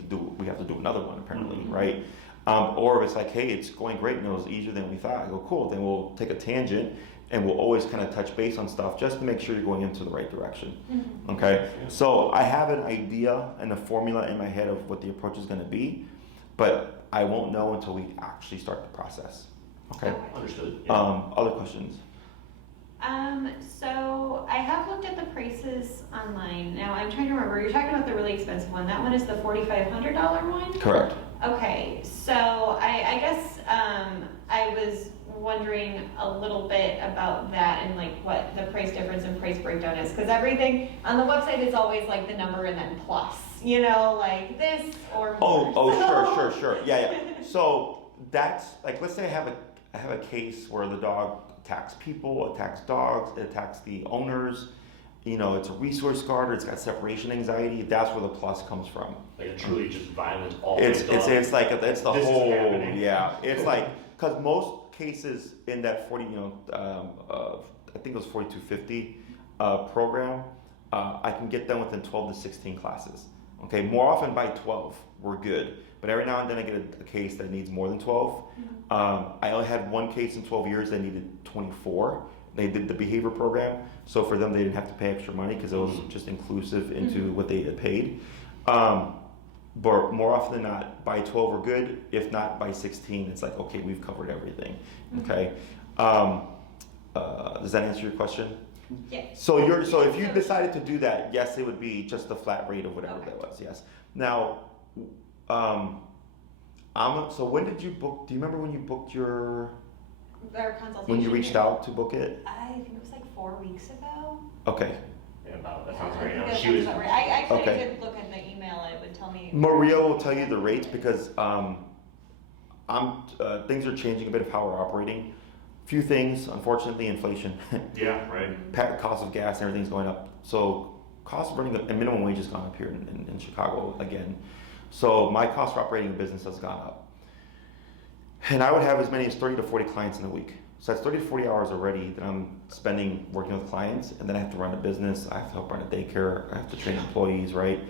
have to do another one apparently, right? Or if it's like, hey, it's going great and it was easier than we thought, I go, cool, then we'll take a tangent and we'll always kind of touch base on stuff just to make sure you're going into the right direction. Okay? So I have an idea and a formula in my head of what the approach is going to be, but I won't know until we actually start the process. Okay? Understood. Other questions? So I have looked at the prices online. Now I'm trying to remember, you're talking about the really expensive one. That one is the $4,500 one? Correct. Okay, so I guess I was wondering a little bit about that and like what the price difference and price breakdown is, because everything on the website is always like the number and then plus, like this or more. Sure. Yeah. So that's like, let's say I have a case where the dog attacks people, attacks dogs, it attacks the owners. It's a resource guard, or it's got separation anxiety. That's where the plus comes from. Like a truly just violent, all it's the this whole, is happening. yeah. It's like, because most cases in that 40, I think it was 4250 program, I can get them within 12 to 16 classes. Okay, more often by 12, we're good. But every now and then I get a case that needs more than 12. I only had one case in 12 years that needed 24. They did the behavior program, so for them they didn't have to pay extra money because it was just inclusive into what they had paid. But more often than not, by 12 we're good. If not, by 16, it's like, okay, we've covered everything. Okay. Does that answer your question? Yeah. So if you decided to do that, yes, it would be just the flat rate of whatever Okay. that was. Yes. Now, so when did you book? Do you remember when you booked your? Our consultation. When you reached out to book it? I think it was like 4 weeks ago. Okay. Yeah, about that sounds I right. think Now that she sounds was. about right. I actually Okay. did look at the email and it would tell me. Maria will tell you the rates because things are changing a bit of how we're operating. Few things, unfortunately, inflation, Yeah, right. cost of gas, and everything's going up. So cost of running and minimum wage has gone up here in Chicago again. So my cost for operating a business has gone up. And I would have as many as 30 to 40 clients in a week. So that's 30 to 40 hours already that I'm spending working with clients, and then I have to run a business, I have to help run a daycare, I have to train employees, right?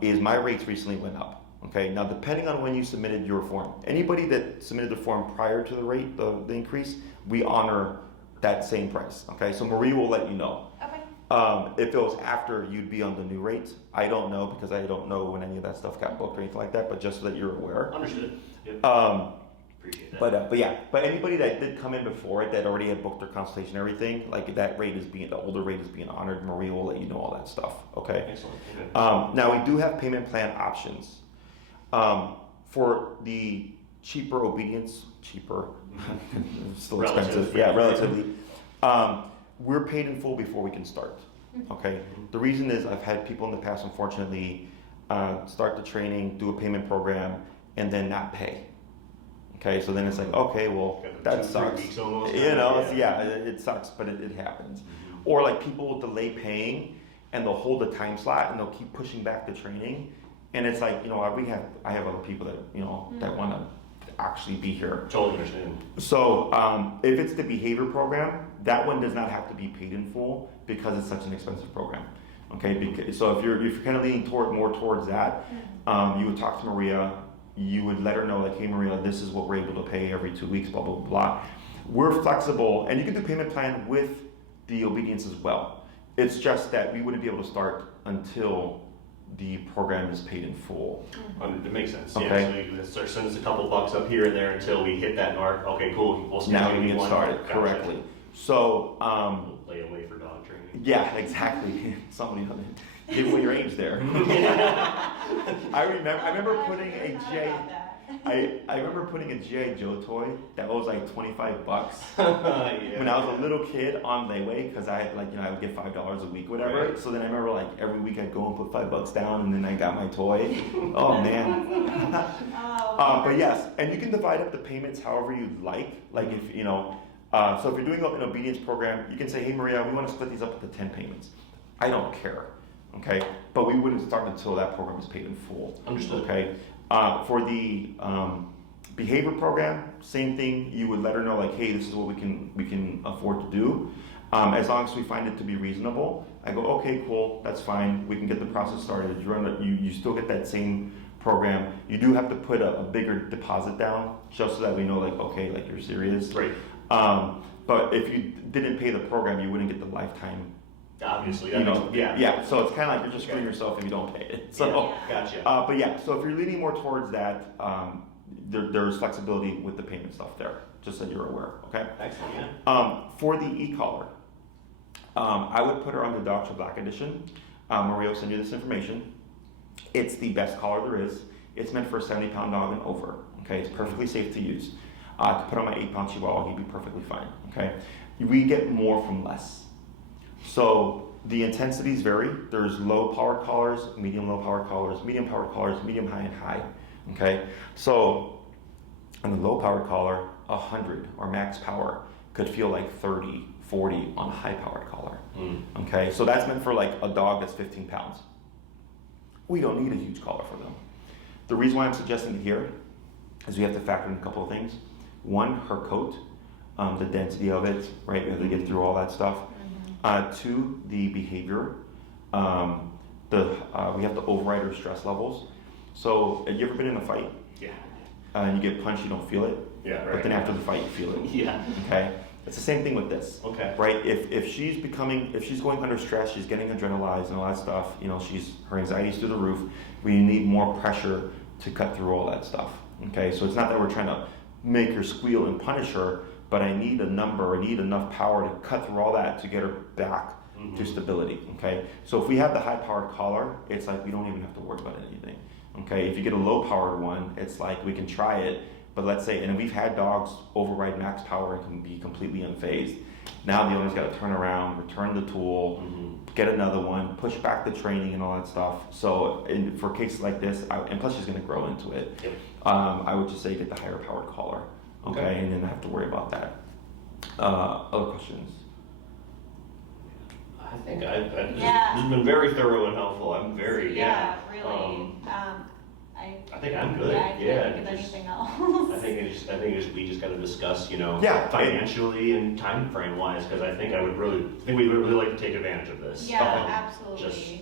Is my rates recently went up. Okay, now depending on when you submitted your form, anybody that submitted the form prior to the rate, the increase, we honor that same price. Okay, so Marie will let you know. Okay. If it was after, you'd be on the new rates. I don't know because I don't know when any of that stuff got booked or anything like that, but just so that you're aware. Understood. Yep. Appreciate that. But anybody that did come in before it that already had booked their consultation and everything, like that rate is the older rate is being honored. Marie will let you know all that stuff. Okay. Excellent. Okay. Now we do have payment plan options. For the cheaper obedience, still expensive, yeah, relatively. We're paid in full before we can start. Okay. The reason is I've had people in the past, unfortunately, start the training, do a payment program, and then not pay. Okay, so then it's like, okay, well, that 2-3 sucks. weeks almost, You know, yeah. it sucks, but it happens. Or like people will delay paying and they'll hold a time slot and they'll keep pushing back the training. And it's like, I have other people that, that want to actually be here. Totally understand. So if it's the behavior program, that one does not have to be paid in full because it's such an expensive program. Okay, so if you're kind of leaning more towards that, you would talk to Maria. You would let her know, like, hey Maria, this is what we're able to pay every 2 weeks, blah blah blah. We're flexible, and you can do payment plan with the obedience as well. It's just that we wouldn't be able to start until the program is paid in full. It makes sense. Okay. Yeah, so you start sending us a couple bucks up here and there until we hit that mark. Okay, cool. We'll Now give you you get one started mark. Gotcha. correctly. So Lay away for dog training. yeah, exactly. Somebody give away your age there. I remember putting a I remember putting a G.I. Joe toy that was like $25 Yeah. when I was a little kid on Layway because I had I would get $5 a week, whatever. Right. So then I remember like every week I'd go and put $5 down, and then I got my toy. Oh man. But yes, and you can divide up the payments however you'd like. Like if so if you're doing an obedience program, you can say, hey Maria, we want to split these up into 10 payments. I don't care. Okay, but we wouldn't start until that program is paid in full. Understood. Okay, for the behavior program, same thing. You would let her know like, hey, this is what we can afford to do, as long as we find it to be reasonable. I go, okay, cool, that's fine. We can get the process started. You still get that same program. You do have to put a bigger deposit down just so that we know like, okay, like you're serious. Right. But if you didn't pay the program, you wouldn't get the lifetime. Obviously, that makes, Yeah. So it's kind of like you're just screwing yourself if you don't pay it. So, yeah, gotcha. but yeah. So if you're leaning more towards that, there's flexibility with the payment stuff there, just so you're aware. Okay. Excellent. Yeah. For the e-collar, I would put her on the Dr. Black edition. Maria will send you this information. It's the best collar there is. It's meant for a 70-pound dog and over. Okay. It's perfectly safe to use. I could put on my 8-pound Chihuahua, he'd be perfectly fine. Okay. We get more from less. So the intensities vary. There's low powered collars, medium low powered collars, medium powered collars, medium high and high. Okay, so on the low powered collar, 100 or max power could feel like 30, 40 on a high powered collar. Okay, so that's meant for like a dog that's 15 pounds. We don't need a huge collar for them. The reason why I'm suggesting it here is we have to factor in a couple of things. One, her coat, the density of it, right? We have to get through all that stuff. 2, the behavior. We have to override her stress levels. So, have you ever been in a fight? Yeah. And you get punched, you don't feel it. Yeah, right. But then after the fight, you feel it. Yeah. Okay. It's the same thing with this. Okay. Right. If she's going under stress, she's getting adrenalized and all that stuff. Her anxiety's through the roof. We need more pressure to cut through all that stuff. Okay. So it's not that we're trying to make her squeal and punish her, but I need a number, I need enough power to cut through all that to get her back to stability, okay? So if we have the high-powered collar, it's like we don't even have to worry about anything, okay? If you get a low-powered one, it's like we can try it, but let's say, and we've had dogs override max power and can be completely unfazed. Now the owner's got to turn around, return the tool, get another one, push back the training and all that stuff. So for cases like this, and plus she's going to grow into it, Yep. I would just say get the higher powered collar, okay? And then not have to worry about that. Other questions? I think I've Yeah. this has been very thorough and helpful. I'm very, Really. I think I'm good. I can't think of just- anything else. we just got to discuss, Yeah. financially and time frame wise, because I think we'd really like to take advantage of this. Yeah, absolutely. Just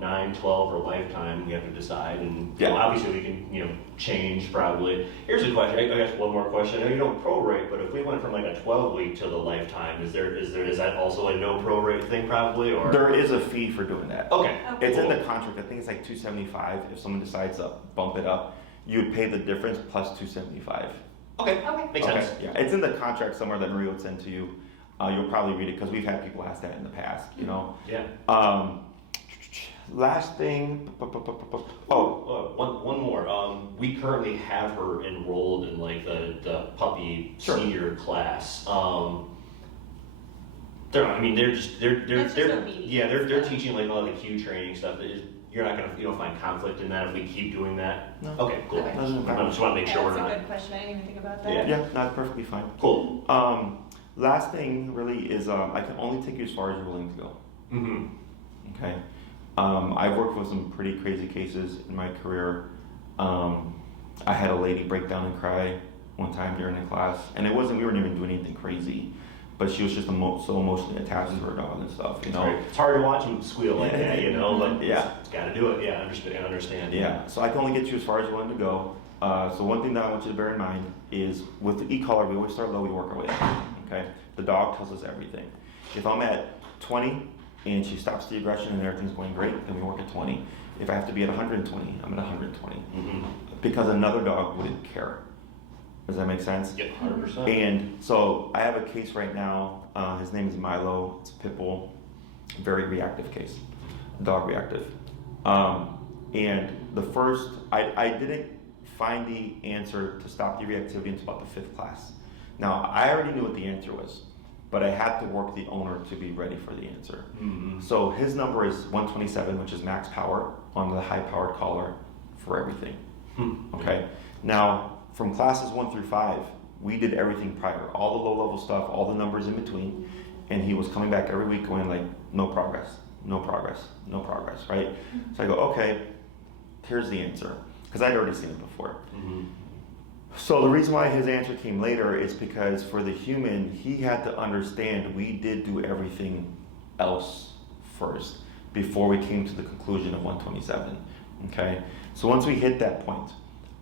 9, 12, or lifetime, we have to decide, and Yeah. obviously we can change probably. Here's a question. I guess one more question. I know you don't prorate, but if we went from like a 12-week to the lifetime, is that also a no prorate thing probably, or? There is a fee for doing that. Okay. It's in Cool. the contract. I think it's like $275. If someone decides to bump it up, you would pay the difference plus $275. Okay. Okay. Makes sense. Yeah, it's in the contract somewhere that Maria would send to you. You'll probably read it because we've had people ask that in the past. Yeah. Last thing. One more. We currently have her enrolled in like the puppy Sure. senior class. They're That's just obedience. yeah, they're teaching like all the cue training stuff. You're not gonna find conflict in that if we keep doing that. No. Okay, cool. Okay. Doesn't I matter. just want to make sure we're That's a not. good question. I didn't even think about that. Yeah. Yeah, that's perfectly fine. Cool. Last thing really is I can only take you as far as you're willing to go. Mm-hmm. Okay. I've worked with some pretty crazy cases in my career. I had a lady break down and cry one time during a class, and we weren't even doing anything crazy, but she was just so emotionally attached to her dog and stuff, Right. It's hard to watch them squeal like that, but Yeah. it's got to do it. Yeah, I understand. Yeah, so I can only get you as far as you want to go. So one thing that I want you to bear in mind is with the e-collar, we always start low, we work our way up, okay? The dog tells us everything. If I'm at 20 and she stops the aggression and everything's going great, then we work at 20. If I have to be at 120, I'm at 120. Mm-hmm. Because another dog wouldn't care. Does that make sense? Yep, 100%. And so I have a case right now. His name is Milo. It's a pit bull. Very reactive case. Dog reactive. And the first, I didn't find the answer to stop the reactivity until about the 5th class. Now, I already knew what the answer was, but I had to work the owner to be ready for the answer. Mm-hmm. So his number is 127, which is max power on the high-powered collar for everything. Okay. Now, from classes 1 through 5, we did everything prior, all the low-level stuff, all the numbers in between, and he was coming back every week going like, no progress, no progress, no progress, right? So I go, okay, here's the answer, because I'd already seen it before. Mm-hmm. So the reason why his answer came later is because for the human, he had to understand we did do everything else first before we came to the conclusion of 127, okay? So once we hit that point,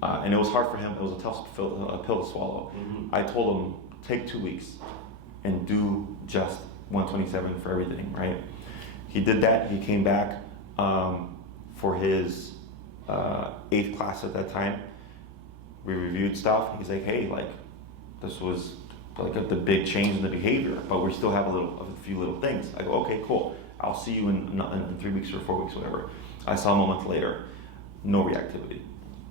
and it was hard for him, it was a tough pill to swallow. Mm-hmm. I told him, take 2 weeks and do just 127 for everything, right? He did that, he came back for his 8th class at that time. We reviewed stuff, he's like, hey, like, this was like the big change in the behavior, but we still have a few little things. I go, okay, cool, I'll see you in 3 weeks or 4 weeks, whatever. I saw him a month later, no reactivity.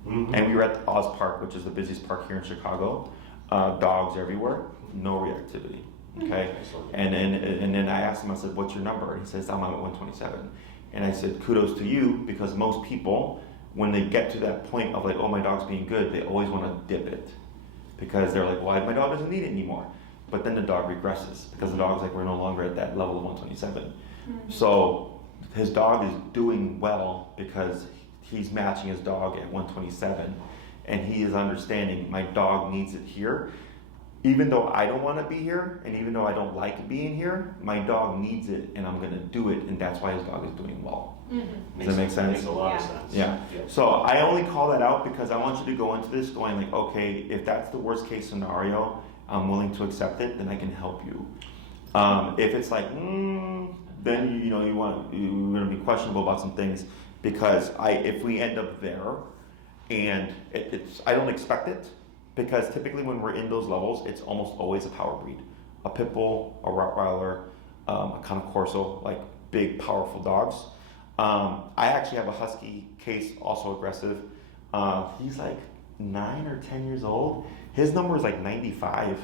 Mm-hmm. And we were at the Oz Park, which is the busiest park here in Chicago. Dogs everywhere, no reactivity. Okay, and then I asked him. I said, "What's your number?" And he says, "I'm at 127." And I said, "Kudos to you, because most people, when they get to that point of like, oh, my dog's being good, they always want to dip it, because they're like, well, my dog doesn't need it anymore." But then the dog regresses because the dog's like, we're no longer at that level of 127. Mm-hmm. So his dog is doing well because he's matching his dog at 127, and he is understanding my dog needs it here. Even though I don't want to be here, and even though I don't like being here, my dog needs it, and I'm going to do it, and that's why his dog is doing well. Mm-hmm. Does that make sense? Makes a lot of Yeah. sense. Yeah. So I only call that out because I want you to go into this going like, okay, if that's the worst case scenario, I'm willing to accept it, then I can help you. If it's like, then you're going to be questionable about some things, because if we end up there, and I don't expect it, because typically when we're in those levels, it's almost always a power breed. A pit bull, a Rottweiler, a kind of Corso, like big, powerful dogs. I actually have a Husky case, also aggressive. He's like 9 or 10 years old. His number is like 95.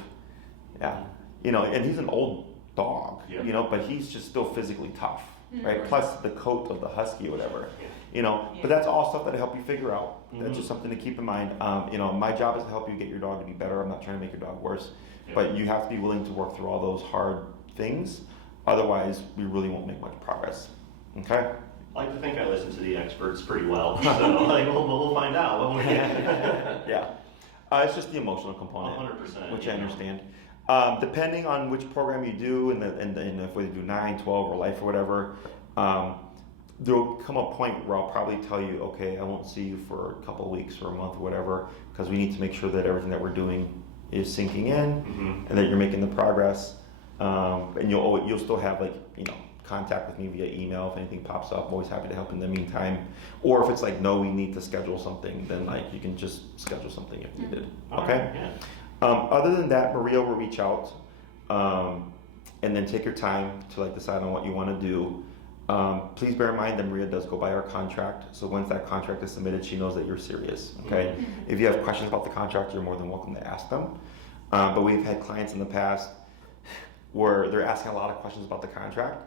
Yeah, you know, and he's an old dog, you know, but he's just still physically tough, right? Plus the coat of the Husky or whatever, you know. But that's all stuff that I help you figure out. That's just something to keep in mind. You know, my job is to help you get your dog to be better. I'm not trying to make your dog worse, but you have to be willing to work through all those hard things. Otherwise, we really won't make much progress. Okay. I like to think I listen to the experts pretty well, so like, we'll find out when we get. Yeah. It's just the emotional component, 100%, which I understand. Depending on which program you do, and if we do 9, 12, or life or whatever, there'll come a point where I'll probably tell you, okay, I won't see you for a couple of weeks or a month or whatever, because we need to make sure that everything that we're doing is sinking in, and that you're making the progress. And you'll still have, like, you know, contact with me via email if anything pops up. I'm always happy to help in the meantime. Or if it's like, no, we need to schedule something, then like you can just schedule something if needed. Okay. Other than that, Maria will reach out, and then take your time to like decide on what you want to do. Please bear in mind that Maria does go by our contract. So once that contract is submitted, she knows that you're serious. Okay. If you have questions about the contract, you're more than welcome to ask them. But we've had clients in the past where they're asking a lot of questions about the contract,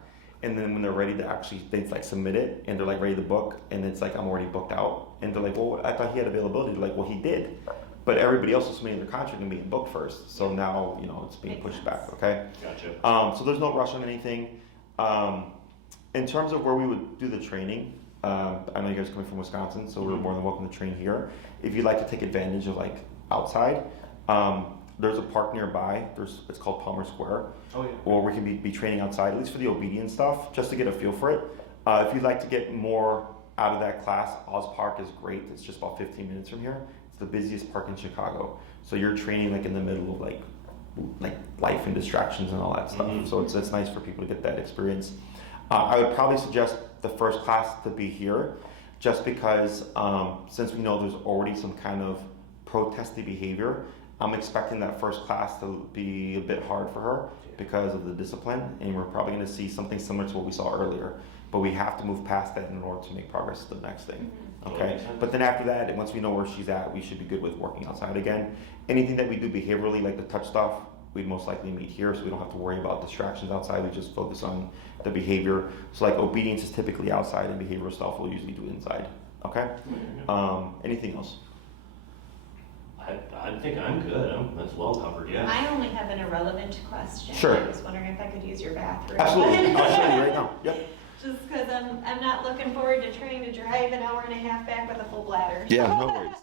and then when they're ready to actually, they like submit it, and they're like ready to book, and it's like, I'm already booked out, and they're like, well, I thought he had availability. They're like, well, he did, but everybody else was submitting their contract and being booked first, so now, you know, it's being pushed back. Okay. Gotcha. So there's no rush on anything. In terms of where we would do the training, I know you guys are coming from Wisconsin, so we're more than welcome to train here. If you'd like to take advantage of like outside, there's a park nearby. It's called Palmer Square. Or we can be training outside, at least for the obedience stuff, just to get a feel for it. If you'd like to get more out of that class, Oz Park is great. It's just about 15 minutes from here. It's the busiest park in Chicago. So you're training like in the middle of like life and distractions and all that stuff. So it's nice for people to get that experience. I would probably suggest the first class to be here, just because since we know there's already some kind of protesty behavior, I'm expecting that first class to be a bit hard for her because of the discipline, and we're probably going to see something similar to what we saw earlier. But we have to move past that in order to make progress to the next thing. Okay? But then after that, and once we know where she's at, we should be good with working outside again. Anything that we do behaviorally, like the touch stuff, we'd most likely meet here, so we don't have to worry about distractions outside. We just focus on the behavior. So like obedience is typically outside, and behavioral stuff we'll usually do inside. Okay? Anything else? I think I'm good. That's well covered, yeah. I only have an irrelevant question. Sure. I was wondering if I could use your bathroom. Absolutely. I'll show you right now. Yep. Just because I'm not looking forward to trying to drive an hour and a half back with a full bladder. Yeah, no worries.